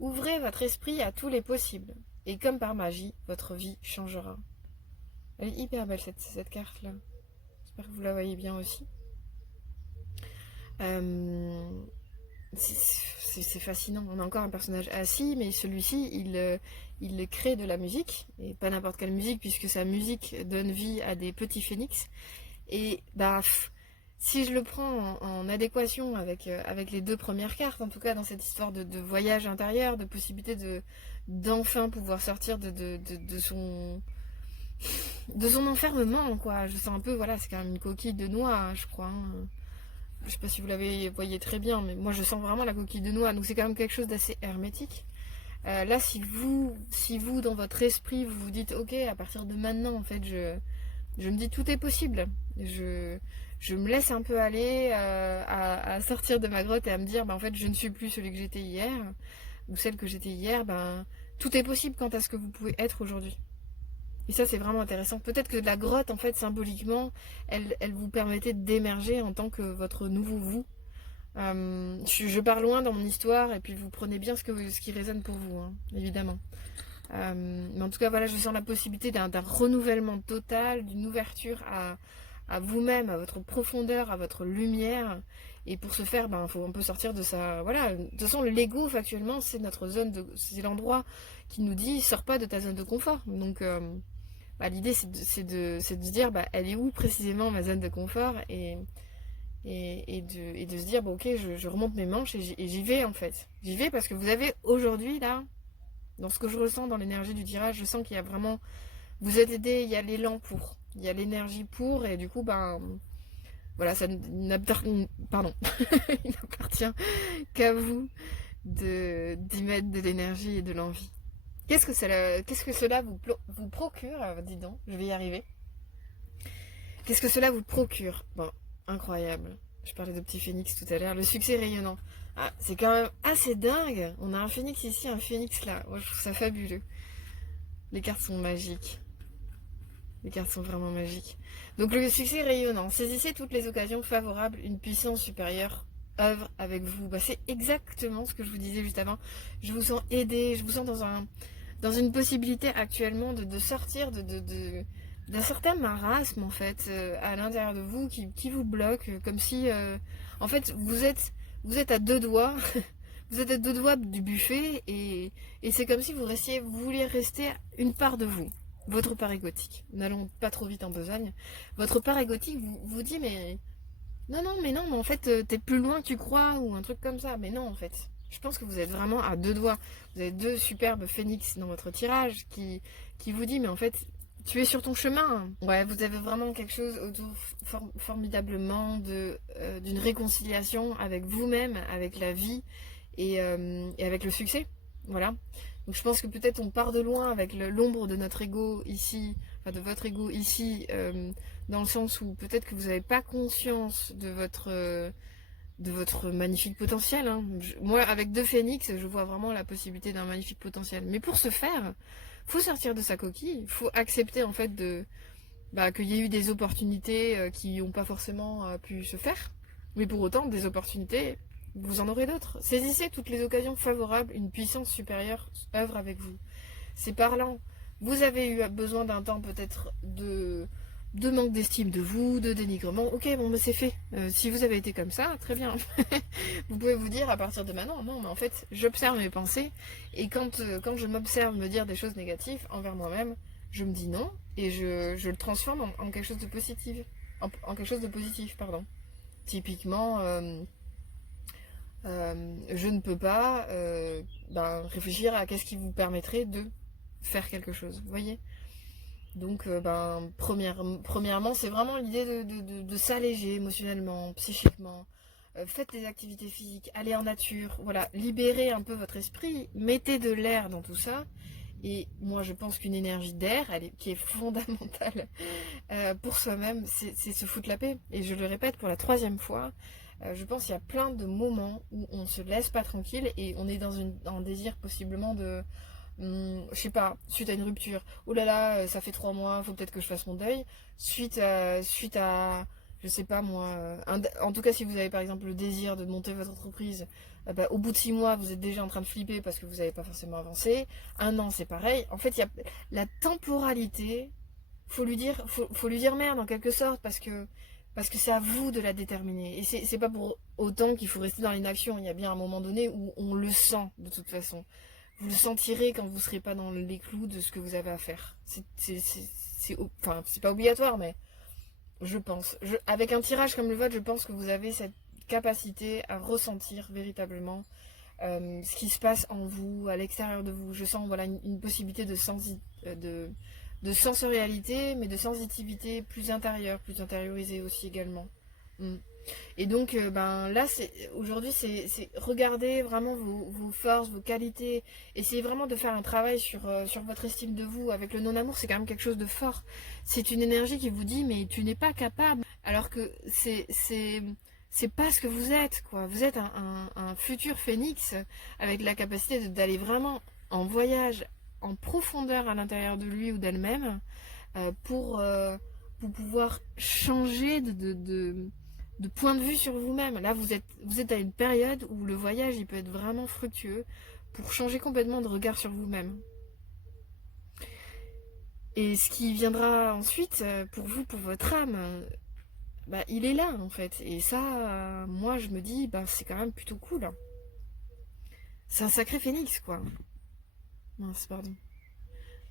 Ouvrez votre esprit à tous les possibles, et comme par magie, votre vie changera. Elle est hyper belle cette carte-là. J'espère que vous la voyez bien aussi. C'est fascinant. On a encore un personnage assis, mais celui-ci, il crée de la musique, et pas n'importe quelle musique, puisque sa musique donne vie à des petits phénix. Et bah, si je le prends en adéquation avec les deux premières cartes, en tout cas dans cette histoire de voyage intérieur, de possibilité d'enfin pouvoir sortir de son enfermement, quoi. Je sens un peu, voilà, c'est quand même une coquille de noix, hein, je crois. Hein. Je sais pas si vous voyez très bien, mais moi je sens vraiment la coquille de noix, donc c'est quand même quelque chose d'assez hermétique. Là, si vous, dans votre esprit, vous vous dites, ok, à partir de maintenant, en fait, je me dis tout est possible. Je me laisse un peu aller à sortir de ma grotte et à me dire, bah, en fait, je ne suis plus celui que j'étais hier, ou celle que j'étais hier, ben, tout est possible quant à ce que vous pouvez être aujourd'hui. Et ça, c'est vraiment intéressant. Peut-être que la grotte, en fait, symboliquement, elle vous permettait d'émerger en tant que votre nouveau vous. Je pars loin dans mon histoire, et puis vous prenez bien ce qui résonne pour vous, hein, évidemment. Mais en tout cas, voilà, je sens la possibilité d'un renouvellement total, d'une ouverture à vous-même, à votre profondeur, à votre lumière. Et pour ce faire, ben, faut un peu sortir de ça. Voilà, de toute façon, l'ego, factuellement, c'est notre c'est l'endroit qui nous dit, sors pas de ta zone de confort. Donc, bah, l'idée, c'est de se dire, bah, elle est où précisément ma zone de confort et de se dire, bon, ok, je remonte mes manches et j'y vais en fait. J'y vais parce que vous avez aujourd'hui, là, dans ce que je ressens dans l'énergie du tirage, je sens qu'il y a vraiment, vous êtes aidé, il y a l'élan pour, il y a l'énergie pour, et du coup, ben, voilà, ça pardon, il n'appartient qu'à vous d'y mettre de l'énergie et de l'envie. Qu'est-ce que cela vous procure? Dis donc, je vais y arriver. Qu'est-ce que cela vous procure? Bon, incroyable. Je parlais de petit phénix tout à l'heure. Le succès rayonnant. Ah, c'est quand même assez dingue. On a un phénix ici, un phénix là. Moi, je trouve ça fabuleux. Les cartes sont magiques. Les cartes sont vraiment magiques. Donc le succès rayonnant. Saisissez toutes les occasions favorables. Une puissance supérieure œuvre avec vous. Bah, c'est exactement ce que je vous disais juste avant. Je vous sens aidé. Je vous sens dans une possibilité actuellement de sortir d'un certain marasme en fait à l'intérieur de vous qui vous bloque, comme si en fait vous êtes à deux doigts vous êtes à deux doigts du buffet et c'est comme si vous vouliez rester une part de vous, votre part égotique. N'allons pas trop vite en besogne. Votre part égotique vous dit mais non mais en fait t'es plus loin que tu crois ou un truc comme ça. Mais non, en fait je pense que vous êtes vraiment à deux doigts. Vous avez deux superbes phénix dans votre tirage qui vous dit mais en fait tu es sur ton chemin. Ouais, vous avez vraiment quelque chose autour formidablement d'une réconciliation avec vous-même, avec la vie et avec le succès. Voilà. Donc je pense que peut-être on part de loin avec l'ombre de notre ego ici, enfin de votre ego ici, dans le sens où peut-être que vous n'avez pas conscience de votre magnifique potentiel. Hein. Moi, avec 2 phénix, je vois vraiment la possibilité d'un magnifique potentiel. Mais pour ce faire, faut sortir de sa coquille, il faut accepter en fait qu'il y ait eu des opportunités qui n'ont pas forcément pu se faire. Mais pour autant, des opportunités, vous en aurez d'autres. Saisissez toutes les occasions favorables, une puissance supérieure œuvre avec vous. C'est parlant. Vous avez eu besoin d'un temps peut-être de manque d'estime de vous, de dénigrement. Ok, bon, mais c'est fait. Si vous avez été comme ça, très bien. Vous pouvez vous dire à partir de maintenant, non, mais en fait, j'observe mes pensées. Et quand je m'observe me dire des choses négatives envers moi-même, je me dis non et je le transforme en quelque chose de positif. En quelque chose de positif, pardon. Typiquement, je ne peux pas réfléchir à qu'est-ce qui vous permettrait de faire quelque chose. Vous voyez ? Donc, premièrement, c'est vraiment l'idée de s'alléger émotionnellement, psychiquement. Faites des activités physiques, allez en nature, voilà, libérez un peu votre esprit, mettez de l'air dans tout ça. Et moi, je pense qu'une énergie d'air, qui est fondamentale pour soi-même, c'est se foutre la paix. Et je le répète pour la 3e fois, je pense qu'il y a plein de moments où on ne se laisse pas tranquille et on est dans un désir possiblement de... je sais pas, suite à une rupture, oh là là, ça fait 3 mois, faut peut-être que je fasse mon deuil, suite à je sais pas moi, en tout cas si vous avez par exemple le désir de monter votre entreprise, au bout de 6 mois vous êtes déjà en train de flipper parce que vous n'avez pas forcément avancé, 1 an c'est pareil, en fait il y a la temporalité, faut lui dire merde en quelque sorte parce que c'est à vous de la déterminer, et c'est pas pour autant qu'il faut rester dans l'inaction, il y a bien un moment donné où on le sent de toute façon. Vous le sentirez quand vous ne serez pas dans les clous de ce que vous avez à faire. C'est pas obligatoire, mais je pense. Avec un tirage comme le vôtre, je pense que vous avez cette capacité à ressentir véritablement ce qui se passe en vous, à l'extérieur de vous. Je sens voilà, une possibilité de sensorialité, mais de sensitivité plus intérieure, plus intériorisée aussi également. Et donc, là, aujourd'hui, c'est regarder vraiment vos forces, vos qualités. Essayez vraiment de faire un travail sur votre estime de vous. Avec le non-amour, c'est quand même quelque chose de fort. C'est une énergie qui vous dit, mais tu n'es pas capable. Alors que c'est pas ce que vous êtes, quoi. Vous êtes un futur phénix avec la capacité d'aller vraiment en voyage, en profondeur à l'intérieur de lui ou d'elle-même pour pouvoir changer de point de vue sur vous-même. Là, vous êtes à une période où le voyage, il peut être vraiment fructueux pour changer complètement de regard sur vous-même. Et ce qui viendra ensuite, pour vous, pour votre âme, il est là, en fait. Et ça, moi, je me dis, c'est quand même plutôt cool. C'est un sacré phénix, quoi. Mince, pardon.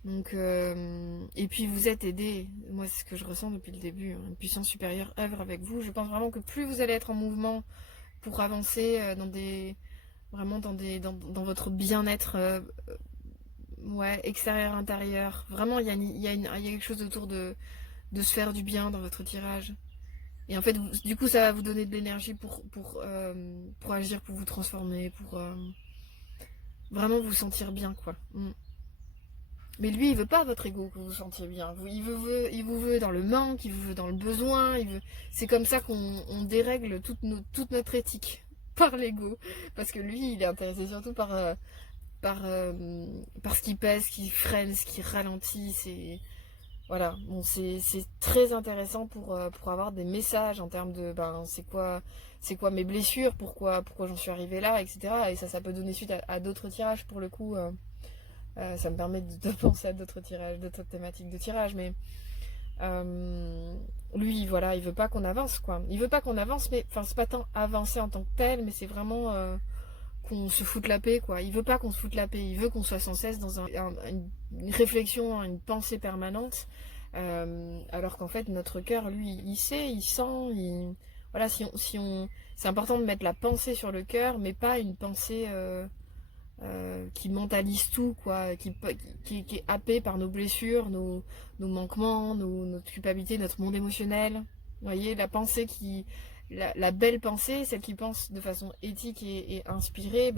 Donc, et puis vous êtes aidé, moi c'est ce que je ressens depuis le début, hein, une puissance supérieure œuvre avec vous. Je pense vraiment que plus vous allez être en mouvement pour avancer dans votre bien-être extérieur, intérieur, vraiment il y a quelque chose autour de se faire du bien dans votre tirage. Et en fait, du coup, ça va vous donner de l'énergie pour agir, pour vous transformer, pour vraiment vous sentir bien, quoi. Mais lui, il veut pas votre ego que vous vous sentiez bien. Il vous veut dans le manque, il vous veut dans le besoin. C'est comme ça qu'on dérègle toute notre éthique par l'ego. Parce que lui, il est intéressé surtout par ce qui pèse, ce qui freine, ce qui ralentit. Voilà. Bon, c'est très intéressant pour avoir des messages en termes de c'est quoi mes blessures, pourquoi j'en suis arrivée là, etc. Et ça peut donner suite à d'autres tirages pour le coup. Ça me permet de penser à d'autres tirages, d'autres thématiques de tirage, mais lui, voilà, il veut pas qu'on avance, quoi. Il veut pas qu'on avance, mais c'est pas tant avancer en tant que tel, mais c'est vraiment qu'on se foute la paix, quoi. Il veut pas qu'on se foute la paix, il veut qu'on soit sans cesse dans une réflexion, une pensée permanente, alors qu'en fait, notre cœur, lui, il sait, il sent, voilà, c'est important de mettre la pensée sur le cœur, mais pas une pensée qui mentalise tout, quoi, qui est happé par nos blessures, nos manquements, notre culpabilité, notre monde émotionnel. Vous voyez, la belle pensée, celle qui pense de façon éthique et inspirée,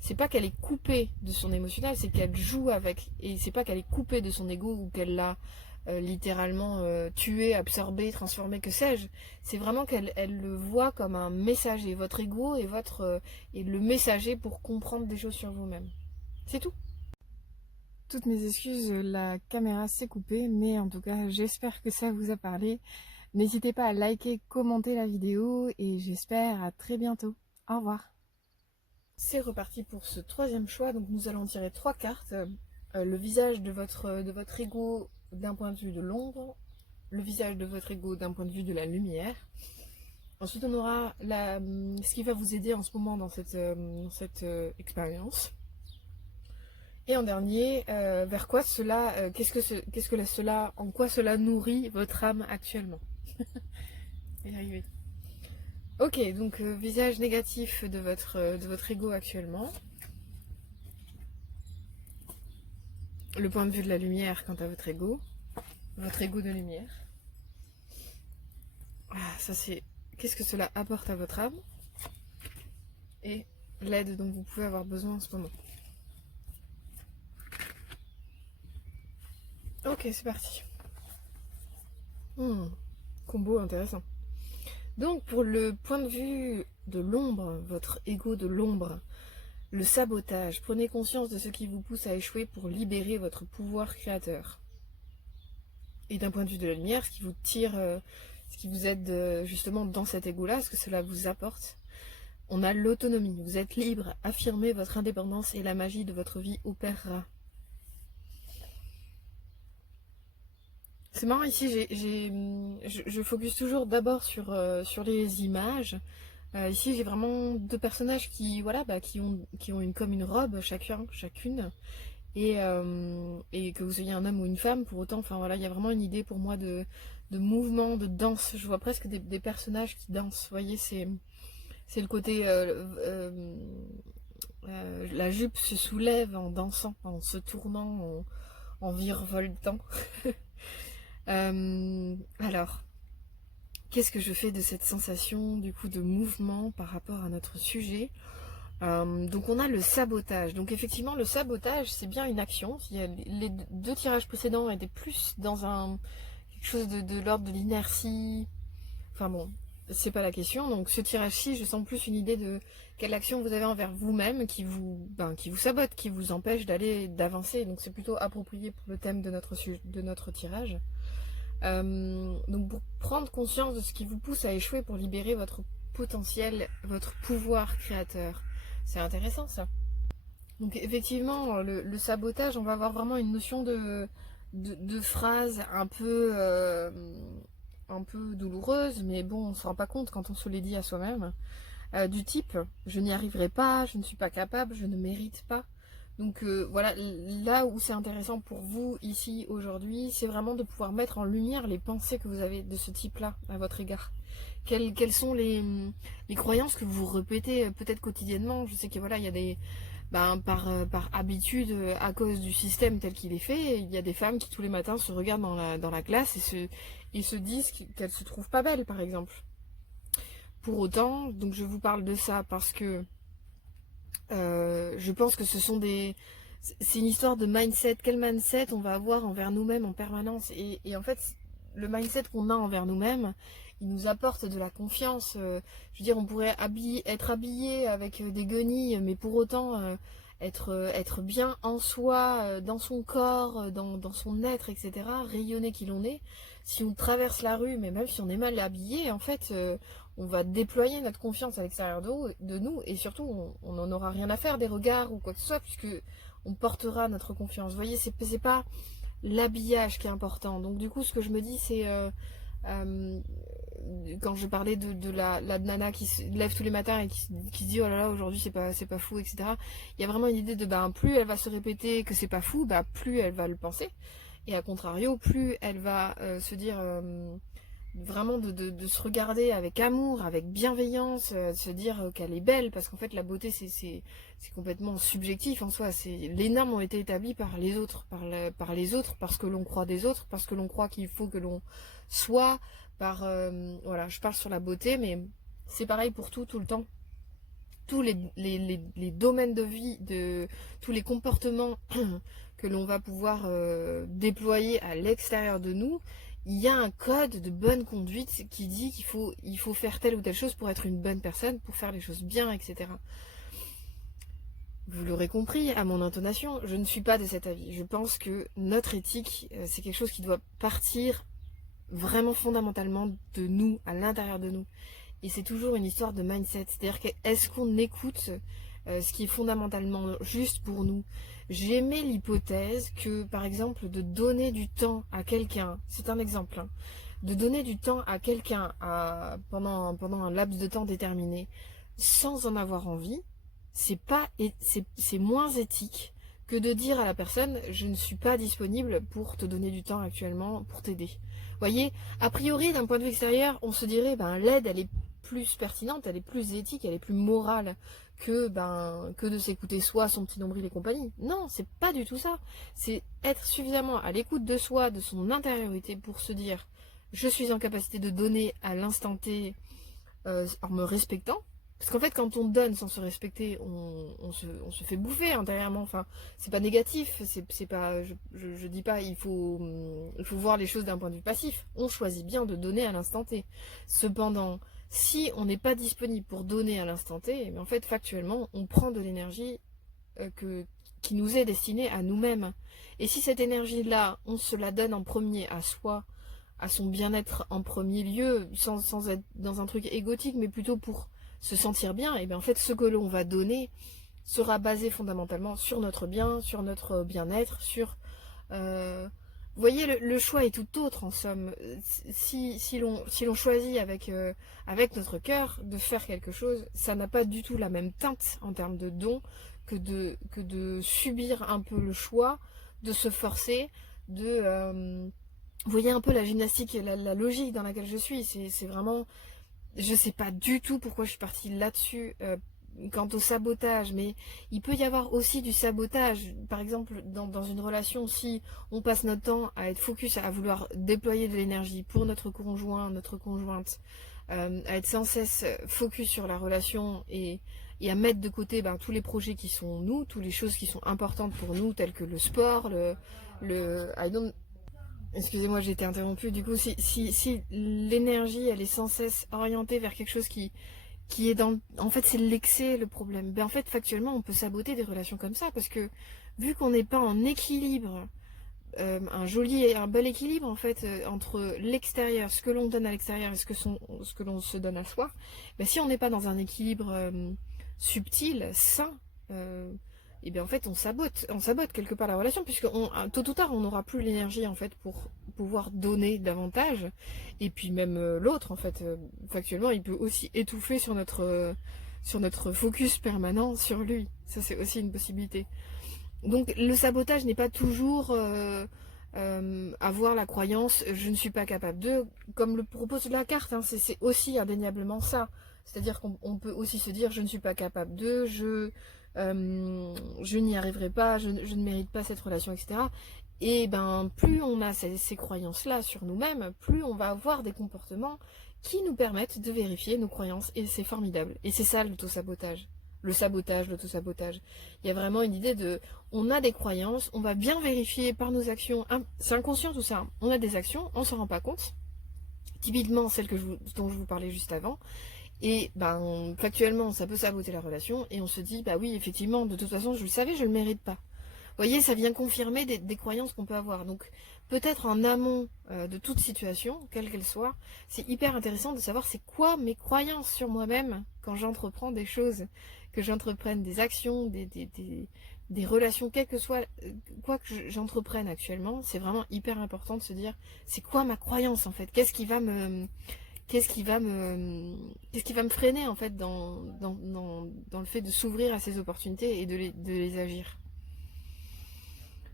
c'est pas qu'elle est coupée de son émotionnel, c'est qu'elle joue avec, et c'est pas qu'elle est coupée de son ego ou qu'elle l'a littéralement tuer, absorber, transformer, que sais-je. C'est vraiment qu'elle le voit comme un messager. Votre ego est le messager pour comprendre des choses sur vous-même. C'est tout. Toutes mes excuses, la caméra s'est coupée, mais en tout cas, j'espère que ça vous a parlé. N'hésitez pas à liker, commenter la vidéo et j'espère à très bientôt. Au revoir. C'est reparti pour ce troisième choix. Donc nous allons tirer 3 cartes. Le visage de votre ego d'un point de vue de l'ombre, le visage de votre ego d'un point de vue de la lumière. Ensuite on aura ce qui va vous aider en ce moment dans cette expérience. Et en dernier, vers quoi cela, en quoi cela nourrit votre âme actuellement. Je vais y arriver. Ok, donc visage négatif de votre ego actuellement. Le point de vue de la lumière quant à votre ego de lumière. Ah, ça c'est, qu'est-ce que cela apporte à votre âme et l'aide dont vous pouvez avoir besoin en ce moment. Ok, c'est parti. Combo intéressant. Donc pour le point de vue de l'ombre, votre ego de l'ombre, le sabotage, prenez conscience de ce qui vous pousse à échouer pour libérer votre pouvoir créateur. Et d'un point de vue de la lumière, ce qui vous tire, ce qui vous aide justement dans cet ego-là, ce que cela vous apporte. On a l'autonomie, vous êtes libre, affirmez votre indépendance et la magie de votre vie opérera. C'est marrant, ici je focus toujours d'abord sur les images. Ici j'ai vraiment 2 personnages qui, voilà, qui ont comme une robe chacune. Et que vous soyez un homme ou une femme, pour autant, enfin voilà, il y a vraiment une idée pour moi de mouvement, de danse. Je vois presque des personnages qui dansent. Vous voyez, c'est le côté la jupe se soulève en dansant, en se tournant, en virevoltant. Alors, qu'est-ce que je fais de cette sensation du coup de mouvement par rapport à notre sujet? Donc on a le sabotage. Donc effectivement le sabotage c'est bien une action. Les 2 tirages précédents étaient plus dans quelque chose de l'ordre de l'inertie. Enfin bon, c'est pas la question. Donc ce tirage-ci, je sens plus une idée de quelle action vous avez envers vous-même qui vous sabote, qui vous empêche d'avancer. Donc c'est plutôt approprié pour le thème de notre tirage. Donc pour prendre conscience de ce qui vous pousse à échouer pour libérer votre potentiel, votre pouvoir créateur. C'est intéressant ça. Donc effectivement, le sabotage, on va avoir vraiment une notion de phrase un peu douloureuse, mais bon, on ne se rend pas compte quand on se les dit à soi-même. Du type, je n'y arriverai pas, je ne suis pas capable, je ne mérite pas. Donc voilà, là où c'est intéressant pour vous ici aujourd'hui, c'est vraiment de pouvoir mettre en lumière les pensées que vous avez de ce type-là à votre égard. Quelles sont les croyances que vous répétez peut-être quotidiennement? Je sais que voilà, il y a des par habitude, à cause du système tel qu'il est fait, il y a des femmes qui tous les matins se regardent dans la glace et se disent qu'elles se trouvent pas belles, par exemple. Pour autant, donc je vous parle de ça parce que je pense que c'est une histoire de mindset. Quel mindset on va avoir envers nous-mêmes en permanence et en fait, le mindset qu'on a envers nous-mêmes, il nous apporte de la confiance. Je veux dire, on pourrait être habillé avec des guenilles, mais pour autant être bien en soi, dans son corps, dans son être, etc., rayonner qui l'on est. Si on traverse la rue, mais même si on est mal habillé, en fait, on va déployer notre confiance à l'extérieur de nous, et surtout, on n'en aura rien à faire des regards ou quoi que ce soit, puisque on portera notre confiance. Vous voyez, c'est pas l'habillage qui est important. Donc du coup, ce que je me dis, c'est quand je parlais de la nana qui se lève tous les matins et qui se dit oh là là aujourd'hui c'est pas fou, etc. Il y a vraiment une idée de plus elle va se répéter que c'est pas fou, plus elle va le penser. Et à contrario, plus elle va se dire vraiment de se regarder avec amour, avec bienveillance, de se dire qu'elle est belle, parce qu'en fait la beauté c'est complètement subjectif en soi. Les normes ont été établies par les autres, par les autres, parce que l'on croit des autres, parce que l'on croit qu'il faut que l'on soit, voilà, je parle sur la beauté, mais c'est pareil pour tout le temps. tous les domaines de vie, de tous les comportements que l'on va pouvoir déployer à l'extérieur de nous, il y a un code de bonne conduite qui dit il faut faire telle ou telle chose pour être une bonne personne, pour faire les choses bien, etc. Vous l'aurez compris à mon intonation, je ne suis pas de cet avis. Je pense que notre éthique, c'est quelque chose qui doit partir vraiment fondamentalement de nous, à l'intérieur de nous. Et c'est toujours une histoire de mindset. C'est-à-dire est-ce qu'on écoute ce qui est fondamentalement juste pour nous? J'émets l'hypothèse que, par exemple, de donner du temps à quelqu'un, c'est un exemple, hein, de donner du temps à quelqu'un pendant un laps de temps déterminé, sans en avoir envie, c'est moins éthique que de dire à la personne je ne suis pas disponible pour te donner du temps actuellement pour t'aider. Vous voyez, a priori d'un point de vue extérieur, on se dirait l'aide elle est plus pertinente, elle est plus éthique, elle est plus morale que de s'écouter soi, son petit nombril et compagnie. Non, c'est pas du tout ça. C'est être suffisamment à l'écoute de soi, de son intériorité pour se dire je suis en capacité de donner à l'instant T en me respectant. Parce qu'en fait, quand on donne sans se respecter, on se fait bouffer intérieurement. Enfin, c'est pas négatif, c'est pas, je dis pas, il faut voir les choses d'un point de vue passif. On choisit bien de donner à l'instant T. Cependant, si on n'est pas disponible pour donner à l'instant T, mais en fait, factuellement, on prend de l'énergie qui nous est destinée à nous-mêmes. Et si cette énergie-là, on se la donne en premier à soi, à son bien-être en premier lieu, sans être dans un truc égotique, mais plutôt pour se sentir bien, et bien en fait ce que l'on va donner sera basé fondamentalement sur notre bien, sur notre bien-être, sur... vous voyez, le choix est tout autre en somme. Si l'on choisit avec notre cœur de faire quelque chose, ça n'a pas du tout la même teinte en termes de don que de subir un peu le choix, de se forcer, vous voyez un peu la gymnastique, la logique dans laquelle je suis, c'est vraiment... Je sais pas du tout pourquoi je suis partie là-dessus quant au sabotage, mais il peut y avoir aussi du sabotage. Par exemple, dans une relation, si on passe notre temps à être focus, à vouloir déployer de l'énergie pour notre conjoint, notre conjointe, à être sans cesse focus sur la relation et à mettre de côté tous les projets qui sont nous, toutes les choses qui sont importantes pour nous, telles que le sport, excusez-moi, j'ai été interrompue. Du coup, si l'énergie, elle est sans cesse orientée vers quelque chose qui est dans... En fait, c'est l'excès le problème. En fait, factuellement, on peut saboter des relations comme ça parce que vu qu'on n'est pas en équilibre, un bel équilibre en fait entre l'extérieur, ce que l'on donne à l'extérieur et ce que l'on se donne à soi, si on n'est pas dans un équilibre subtil, sain, et bien en fait on sabote quelque part la relation puisque tôt ou tard on n'aura plus l'énergie en fait pour pouvoir donner davantage et puis même l'autre en fait factuellement il peut aussi étouffer sur notre focus permanent sur lui. Ça c'est aussi une possibilité. Donc le sabotage n'est pas toujours avoir la croyance je ne suis pas capable de, comme le propose la carte, hein, c'est aussi indéniablement ça. C'est-à-dire qu'on peut aussi se dire je ne suis pas capable de, je n'y arriverai pas, je ne mérite pas cette relation, etc. Et plus on a ces croyances-là sur nous-mêmes, plus on va avoir des comportements qui nous permettent de vérifier nos croyances. Et c'est formidable. Et c'est ça l'autosabotage. L'autosabotage. Il y a vraiment une idée de, on a des croyances, on va bien vérifier par nos actions. C'est inconscient tout ça. On a des actions, on s'en rend pas compte. Typiquement celle dont je vous parlais juste avant. Et factuellement, ça peut saboter la relation. Et on se dit, oui, effectivement, de toute façon, je le savais, je le mérite pas. Vous voyez, ça vient confirmer des croyances qu'on peut avoir. Donc, peut-être en amont de toute situation, quelle qu'elle soit, c'est hyper intéressant de savoir c'est quoi mes croyances sur moi-même quand j'entreprends des choses, que j'entreprenne des actions, des relations, quel que soit quoi que j'entreprenne actuellement. C'est vraiment hyper important de se dire c'est quoi ma croyance en fait, qu'est-ce qui va me freiner en fait dans le fait de s'ouvrir à ces opportunités et de les agir.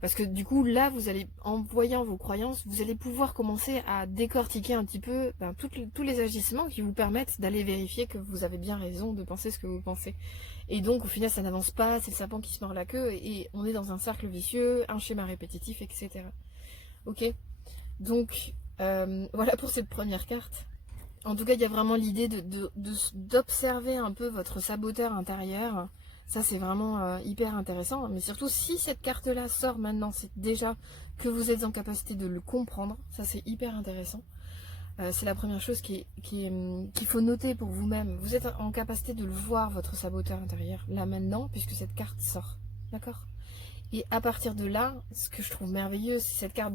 Parce que du coup, là, vous allez, en voyant vos croyances, vous allez pouvoir commencer à décortiquer un petit peu tous les agissements qui vous permettent d'aller vérifier que vous avez bien raison de penser ce que vous pensez. Et donc, au final, ça n'avance pas, c'est le serpent qui se mord la queue, et on est dans un cercle vicieux, un schéma répétitif, etc. Ok. Donc, voilà pour cette première carte. En tout cas, il y a vraiment l'idée d'observer un peu votre saboteur intérieur. Ça, c'est vraiment hyper intéressant. Mais surtout, si cette carte-là sort maintenant, c'est déjà que vous êtes en capacité de le comprendre. Ça, c'est hyper intéressant. C'est la première chose qu'il faut noter pour vous-même. Vous êtes en capacité de le voir, votre saboteur intérieur, là maintenant, puisque cette carte sort. D'accord? Et à partir de là, ce que je trouve merveilleux, c'est cette carte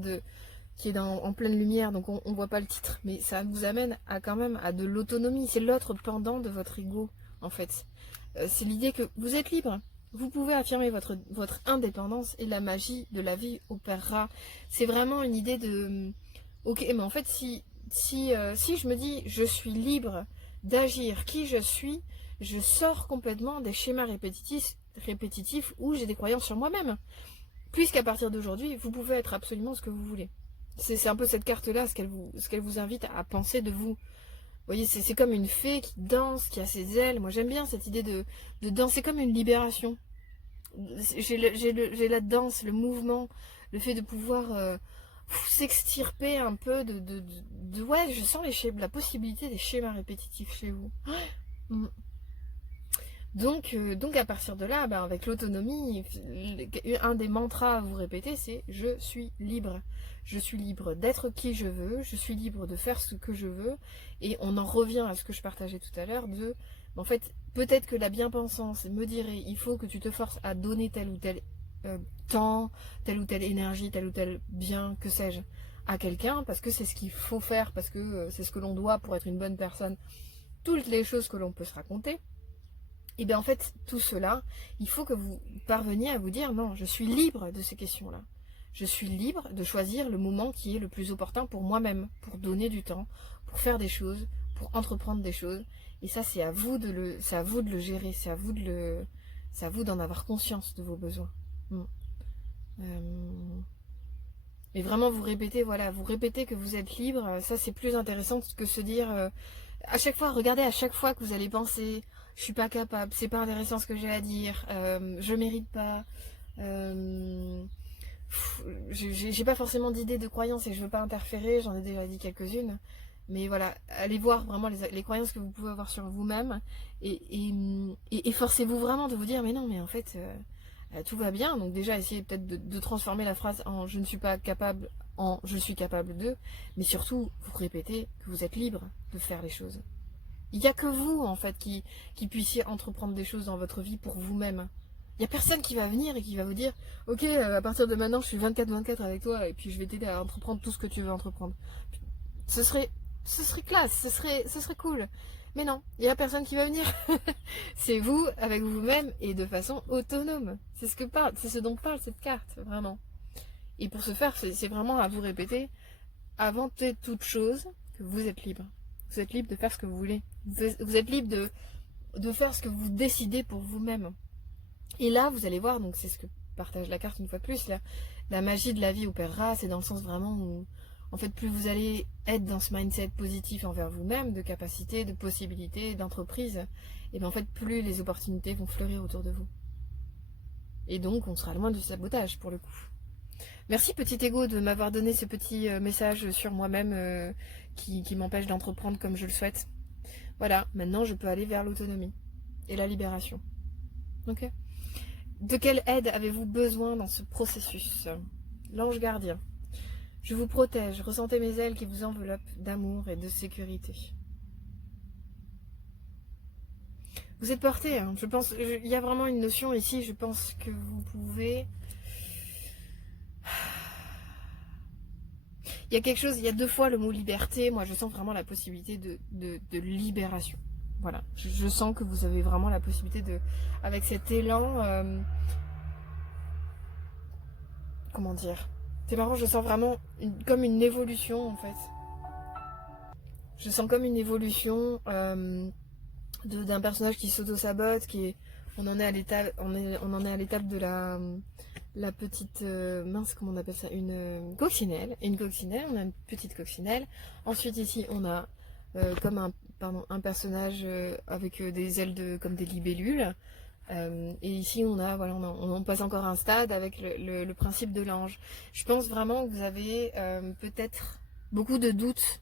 qui est en pleine lumière, donc on ne voit pas le titre, mais ça vous amène à quand même à de l'autonomie. C'est l'autre pendant de votre ego, en fait. C'est l'idée que vous êtes libre. Vous pouvez affirmer votre indépendance et la magie de la vie opérera. C'est vraiment une idée de... Ok, mais en fait, si je me dis je suis libre d'agir qui je suis, je sors complètement des schémas répétitifs où j'ai des croyances sur moi-même. Puisqu'à partir d'aujourd'hui, vous pouvez être absolument ce que vous voulez. C'est un peu cette carte-là, ce qu'elle vous invite à penser de vous. Vous voyez, c'est comme une fée qui danse, qui a ses ailes. Moi, j'aime bien cette idée de danser comme une libération. J'ai la danse, le mouvement, le fait de pouvoir s'extirper un peu ouais, je sens la possibilité des schémas répétitifs chez vous. Mm. Donc à partir de là, avec l'autonomie, un des mantras à vous répéter, c'est « je suis libre ». Je suis libre d'être qui je veux, je suis libre de faire ce que je veux. Et on en revient à ce que je partageais tout à l'heure en fait, peut-être que la bien-pensance me dirait « il faut que tu te forces à donner tel ou tel temps, telle ou telle énergie, tel ou tel bien, que sais-je, à quelqu'un, parce que c'est ce qu'il faut faire, parce que c'est ce que l'on doit pour être une bonne personne. » Toutes les choses que l'on peut se raconter. Et bien en fait, tout cela, il faut que vous parveniez à vous dire, non, je suis libre de ces questions-là. Je suis libre de choisir le moment qui est le plus opportun pour moi-même, pour donner du temps, pour faire des choses, pour entreprendre des choses. Et ça, c'est à vous de le gérer, c'est à vous d'en avoir conscience de vos besoins. Et vraiment vous répétez, voilà, vous répétez que vous êtes libre. Ça, c'est plus intéressant que se dire à chaque fois, regardez à chaque fois que vous allez penser je suis pas capable, c'est pas intéressant ce que j'ai à dire, je mérite pas, j'ai pas forcément d'idées de croyances et je veux pas interférer, j'en ai déjà dit quelques-unes, mais voilà, allez voir vraiment les croyances que vous pouvez avoir sur vous-même et forcez-vous vraiment de vous dire mais non, mais en fait tout va bien. Donc déjà essayez peut-être de transformer la phrase en je ne suis pas capable en je suis capable de, mais surtout vous répétez que vous êtes libre de faire les choses. Il n'y a que vous, en fait, qui puissiez entreprendre des choses dans votre vie pour vous-même. Il n'y a personne qui va venir et qui va vous dire « Ok, à partir de maintenant, je suis 24/24 avec toi et puis je vais t'aider à entreprendre tout ce que tu veux entreprendre. » Ce serait classe, ce serait cool. Mais non, il n'y a personne qui va venir. C'est vous, avec vous-même et de façon autonome. C'est ce dont parle cette carte, vraiment. Et pour ce faire, c'est vraiment à vous répéter, avant toute chose, que vous êtes libre. Vous êtes libre de faire ce que vous voulez. Vous êtes libre de faire ce que vous décidez pour vous-même. Et là, vous allez voir, donc c'est ce que partage la carte une fois de plus, la magie de la vie opérera, c'est dans le sens vraiment où, en fait, plus vous allez être dans ce mindset positif envers vous-même, de capacité, de possibilités, d'entreprise, et bien en fait, plus les opportunités vont fleurir autour de vous. Et donc, on sera loin du sabotage, pour le coup. Merci petit ego de m'avoir donné ce petit message sur moi-même qui m'empêche d'entreprendre comme je le souhaite. Voilà, maintenant je peux aller vers l'autonomie et la libération. Ok ? De quelle aide avez-vous besoin dans ce processus ? L'ange gardien. Je vous protège, ressentez mes ailes qui vous enveloppent d'amour et de sécurité. Vous êtes porté, hein, je pense, il y a vraiment une notion ici, je pense que vous pouvez... Il y a quelque chose, il y a 2 fois le mot liberté, moi je sens vraiment la possibilité de libération. Voilà, je sens que vous avez vraiment la possibilité avec cet élan, comment dire, c'est marrant, je sens vraiment comme une évolution en fait. Je sens comme une évolution d'un personnage qui s'auto-sabote, on en est à l'étape de la petite, mince, comment on appelle ça, une coccinelle, on a une petite coccinelle. Ensuite ici on a comme un personnage avec des ailes comme des libellules. Et ici on passe encore un stade avec le principe de l'ange. Je pense vraiment que vous avez peut-être beaucoup de doutes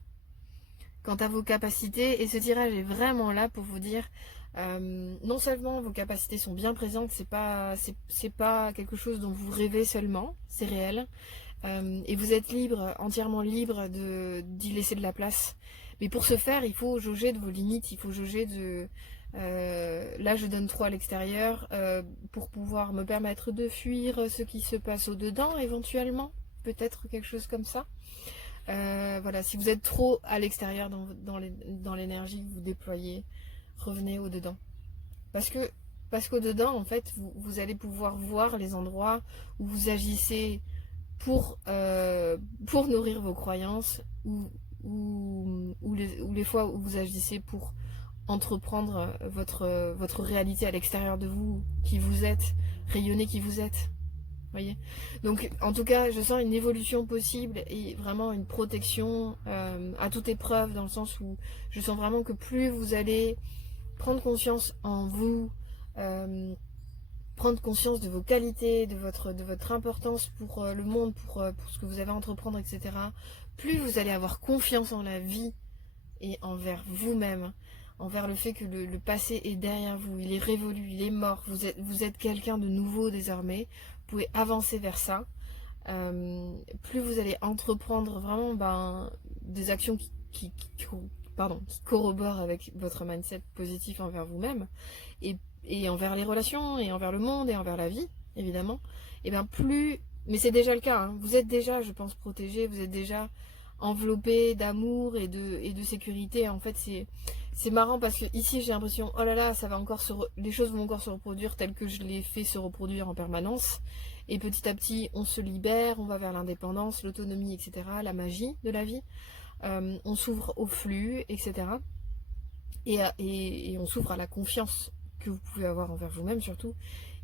quant à vos capacités. Et ce tirage est vraiment là pour vous dire, non seulement vos capacités sont bien présentes, c'est pas quelque chose dont vous rêvez seulement, c'est réel. Et vous êtes libre, entièrement libre d'y laisser de la place. Mais pour ce faire, il faut jauger de vos limites, il faut jauger de... là, je donne 3 à l'extérieur pour pouvoir me permettre de fuir ce qui se passe au-dedans, éventuellement. Peut-être quelque chose comme ça. Voilà, si vous êtes trop à l'extérieur dans l'énergie que vous déployez, revenez au-dedans. Parce qu'au-dedans, en fait, vous allez pouvoir voir les endroits où vous agissez pour nourrir vos croyances ou les fois où vous agissez pour entreprendre votre réalité à l'extérieur de vous, qui vous êtes, rayonner qui vous êtes. Voyez. Donc en tout cas, je sens une évolution possible et vraiment une protection à toute épreuve, dans le sens où je sens vraiment que plus vous allez prendre confiance en vous, prendre conscience de vos qualités, de votre importance pour le monde, pour ce que vous avez à entreprendre, etc. Plus vous allez avoir confiance en la vie et envers vous-même, envers le fait que le passé est derrière vous, il est révolu, il est mort, vous êtes quelqu'un de nouveau désormais, vous pouvez avancer vers ça. Plus vous allez entreprendre vraiment des actions qui corroborent avec votre mindset positif envers vous-même, et envers les relations, et envers le monde, et envers la vie, évidemment, et bien plus, mais c'est déjà le cas, hein, vous êtes déjà, je pense, protégé, vous êtes déjà enveloppé d'amour et de sécurité. En fait, c'est marrant parce que ici, j'ai l'impression, oh là là, ça va encore les choses vont encore se reproduire telles que je les fais se reproduire en permanence. Et petit à petit, on se libère, on va vers l'indépendance, l'autonomie, etc., la magie de la vie. On s'ouvre au flux, etc. Et on s'ouvre à la confiance que vous pouvez avoir envers vous-même surtout.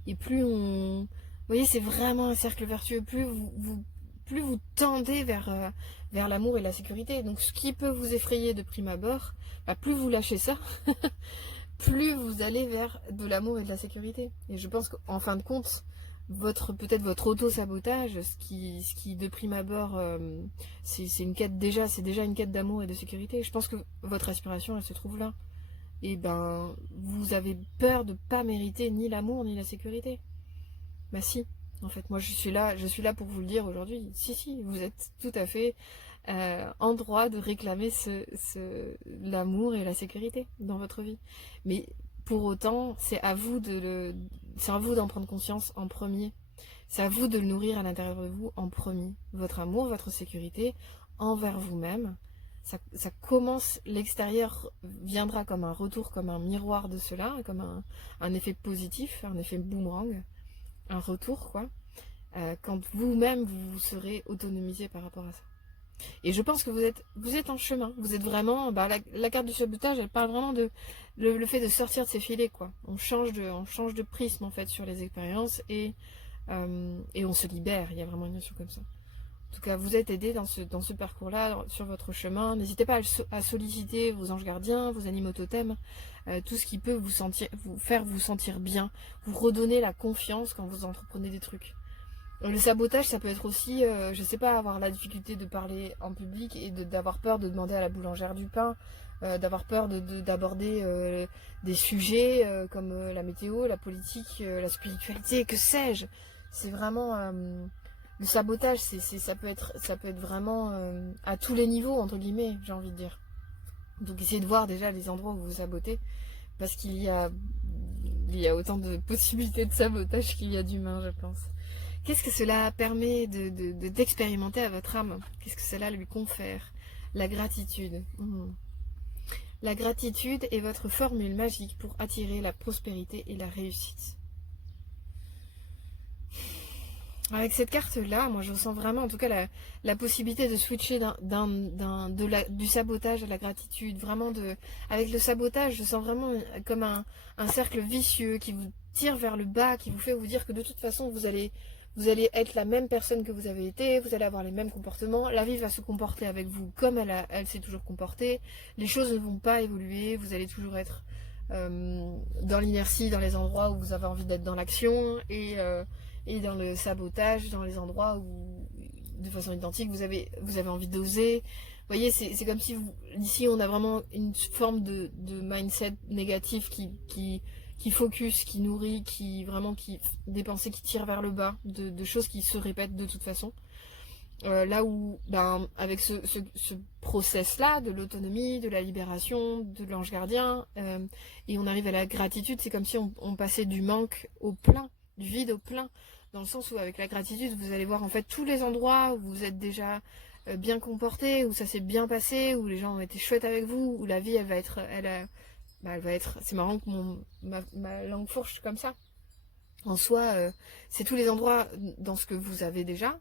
Et plus on... Vous voyez, c'est vraiment un cercle vertueux. Plus vous tendez vers l'amour et la sécurité. Donc ce qui peut vous effrayer de prime abord, plus vous lâchez ça, plus vous allez vers de l'amour et de la sécurité. Et je pense qu'en fin de compte, peut-être votre auto-sabotage, ce qui de prime abord, c'est déjà une quête d'amour et de sécurité. Je pense que votre aspiration, elle se trouve là. Et vous avez peur de ne pas mériter ni l'amour ni la sécurité. Bah si, en fait, moi je suis là pour vous le dire aujourd'hui. Si, vous êtes tout à fait en droit de réclamer l'amour et la sécurité dans votre vie. Mais pour autant, c'est à vous d'en prendre conscience en premier. C'est à vous de le nourrir à l'intérieur de vous en premier. Votre amour, votre sécurité envers vous-même. Ça commence, l'extérieur viendra comme un retour, comme un miroir de cela, comme un effet positif, un effet boomerang, un retour, quoi. Quand vous-même, vous serez autonomisé par rapport à ça. Et je pense que vous êtes en chemin. Vous êtes vraiment... la carte du sabotage, elle parle vraiment de le fait de sortir de ses filets, quoi. On change de prisme, en fait, sur les expériences et on se libère. Il y a vraiment une notion comme ça. En tout cas, vous êtes aidé dans ce parcours-là, sur votre chemin. N'hésitez pas à solliciter vos anges gardiens, vos animaux totems, tout ce qui peut vous faire vous sentir bien, vous redonner la confiance quand vous entreprenez des trucs. Le sabotage, ça peut être aussi, je sais pas, avoir la difficulté de parler en public et d'avoir peur de demander à la boulangère du pain, d'avoir peur d'aborder des sujets comme la météo, la politique, la spiritualité, que sais-je. C'est vraiment... le sabotage, ça peut être vraiment à tous les niveaux, entre guillemets, j'ai envie de dire. Donc essayez de voir déjà les endroits où vous sabotez, parce qu'il y a autant de possibilités de sabotage qu'il y a d'humains, je pense. Qu'est-ce que cela permet d'expérimenter à votre âme? Qu'est-ce que cela lui confère? La gratitude. La gratitude est votre formule magique pour attirer la prospérité et la réussite. Avec cette carte-là, moi je ressens vraiment en tout cas la possibilité de switcher du sabotage à la gratitude. Vraiment avec le sabotage, je sens vraiment comme un cercle vicieux qui vous tire vers le bas, qui vous fait vous dire que de toute façon vous allez être la même personne que vous avez été, vous allez avoir les mêmes comportements, la vie va se comporter avec vous comme elle s'est toujours comportée, les choses ne vont pas évoluer, vous allez toujours être dans l'inertie, dans les endroits où vous avez envie d'être dans l'action, et dans le sabotage, dans les endroits où, de façon identique, vous avez envie d'oser. voyez, c'est comme si ici on a vraiment une forme de mindset négatif qui focus, qui nourrit, des pensées qui tirent vers le bas, de choses qui se répètent de toute façon. Là où, ben, avec ce process-là, de l'autonomie, de la libération, de l'ange gardien, et on arrive à la gratitude, c'est comme si on passait du manque au plein, du vide au plein, dans le sens où avec la gratitude, vous allez voir en fait tous les endroits où vous êtes déjà bien comporté, où ça s'est bien passé, où les gens ont été chouettes avec vous, où la vie, elle va être, c'est marrant que ma langue fourche comme ça. En soi, c'est tous les endroits dans ce que vous avez déjà,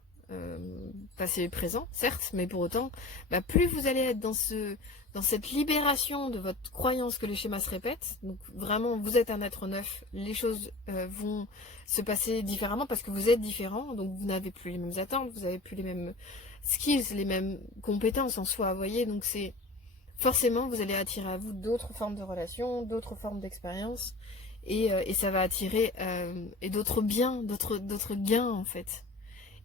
passé et présent, certes, mais pour autant, bah, plus vous allez être dans cette libération de votre croyance que les schémas se répètent, donc vraiment vous êtes un être neuf, les choses vont se passer différemment parce que vous êtes différent, donc vous n'avez plus les mêmes attentes, vous n'avez plus les mêmes skills, les mêmes compétences en soi, vous voyez, donc c'est forcément vous allez attirer à vous d'autres formes de relations, d'autres formes d'expériences, et ça va attirer et d'autres biens, d'autres gains en fait.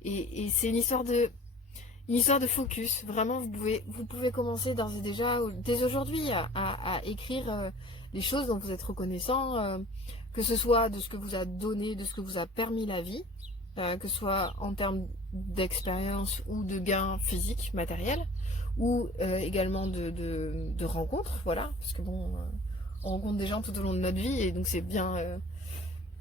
Et c'est une histoire de focus. Vraiment, vous pouvez commencer d'ores et déjà, dès aujourd'hui, à écrire les choses dont vous êtes reconnaissant, que ce soit de ce que vous a donné, de ce que vous a permis la vie, que ce soit en termes d'expérience ou de gains physiques, matériels, ou également de rencontres, voilà, parce que bon, on rencontre des gens tout au long de notre vie, et donc c'est bien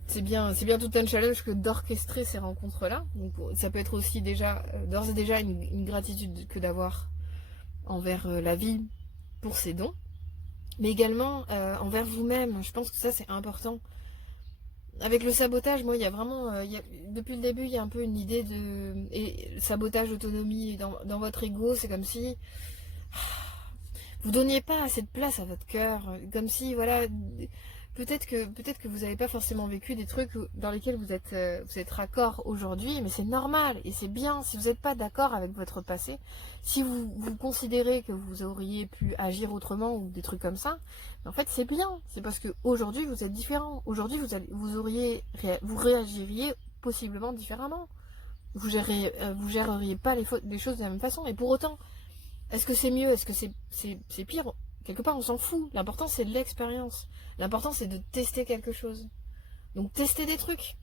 tout un challenge que d'orchestrer ces rencontres-là. Donc ça peut être aussi déjà, d'ores et déjà, une gratitude que d'avoir envers la vie pour ses dons, mais également envers vous-même. Je pense que ça c'est important. Avec le sabotage, moi il y a vraiment, depuis le début il y a un peu une idée et sabotage, autonomie dans votre ego, c'est comme si vous donniez pas assez de place à votre cœur, comme si voilà, peut-être que vous n'avez pas forcément vécu des trucs dans lesquels vous êtes raccord aujourd'hui, mais c'est normal et c'est bien. Si vous n'êtes pas d'accord avec votre passé, si vous considérez que vous auriez pu agir autrement ou des trucs comme ça, en fait c'est bien. C'est parce que aujourd'hui vous êtes différent. Aujourd'hui vous réagiriez possiblement différemment. Vous géreriez pas les choses de la même façon. Et pour autant, est-ce que c'est mieux? Est-ce que c'est pire? Quelque part, on s'en fout. L'important, c'est de l'expérience. L'important, c'est de tester quelque chose. Donc, tester des trucs.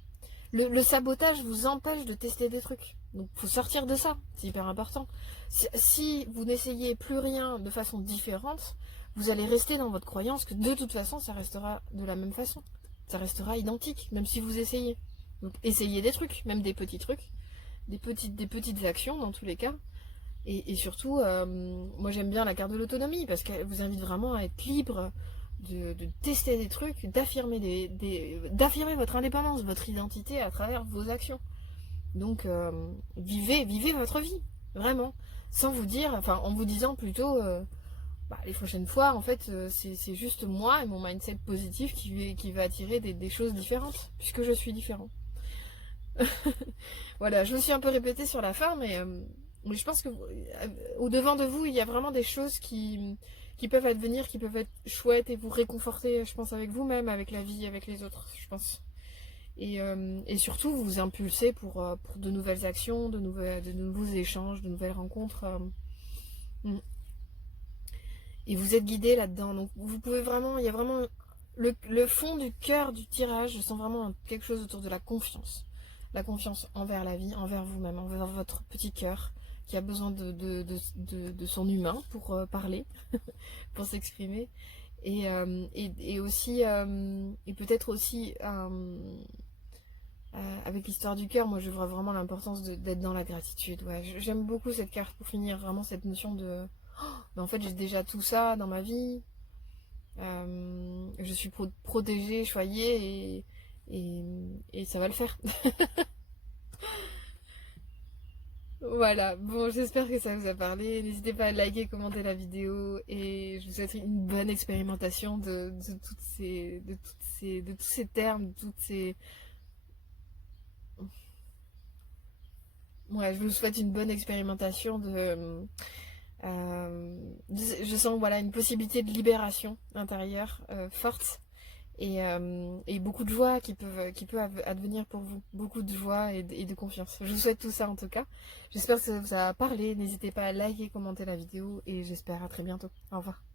Le sabotage vous empêche de tester des trucs. Donc, il faut sortir de ça. C'est hyper important. Si vous n'essayez plus rien de façon différente, vous allez rester dans votre croyance que de toute façon, ça restera de la même façon. Ça restera identique, même si vous essayez. Donc, essayez des trucs, même des petits trucs. Des petites actions, dans tous les cas. Et surtout, moi j'aime bien la carte de l'autonomie parce qu'elle vous invite vraiment à être libre de tester des trucs, d'affirmer votre indépendance, votre identité à travers vos actions. Donc vivez votre vie, vraiment, sans vous dire, enfin en vous disant plutôt, les prochaines fois, en fait, c'est juste moi et mon mindset positif qui va attirer des choses différentes, puisque je suis différent. Voilà, je me suis un peu répétée sur la fin, mais je pense que au-devant de vous, il y a vraiment des choses qui peuvent advenir, qui peuvent être chouettes et vous réconforter, je pense, avec vous-même, avec la vie, avec les autres, je pense. Et surtout, vous impulser pour de nouvelles actions, de nouveaux échanges, de nouvelles rencontres. Mm. Et vous êtes guidé là-dedans. Donc, vous pouvez vraiment, il y a vraiment le fond du cœur du tirage, je sens vraiment quelque chose autour de la confiance. La confiance envers la vie, envers vous-même, envers votre petit cœur qui a besoin de son humain pour parler, pour s'exprimer. Et aussi, et peut-être aussi, avec l'histoire du cœur, moi je vois vraiment l'importance d'être dans la gratitude. Ouais, j'aime beaucoup cette carte pour finir, vraiment cette notion de mais en fait j'ai déjà tout ça dans ma vie. Je suis protégée, choyée et ça va le faire. Voilà, bon, j'espère que ça vous a parlé. N'hésitez pas à liker, commenter la vidéo et je vous souhaite une bonne expérimentation de tous ces termes, de toutes ces. Ouais, je vous souhaite une bonne expérimentation je sens voilà une possibilité de libération intérieure forte et beaucoup de joie qui peut advenir pour vous. Beaucoup de joie et de confiance. Je vous souhaite tout ça en tout cas. J'espère que ça vous a parlé. N'hésitez pas à liker, commenter la vidéo et j'espère à très bientôt. Au revoir.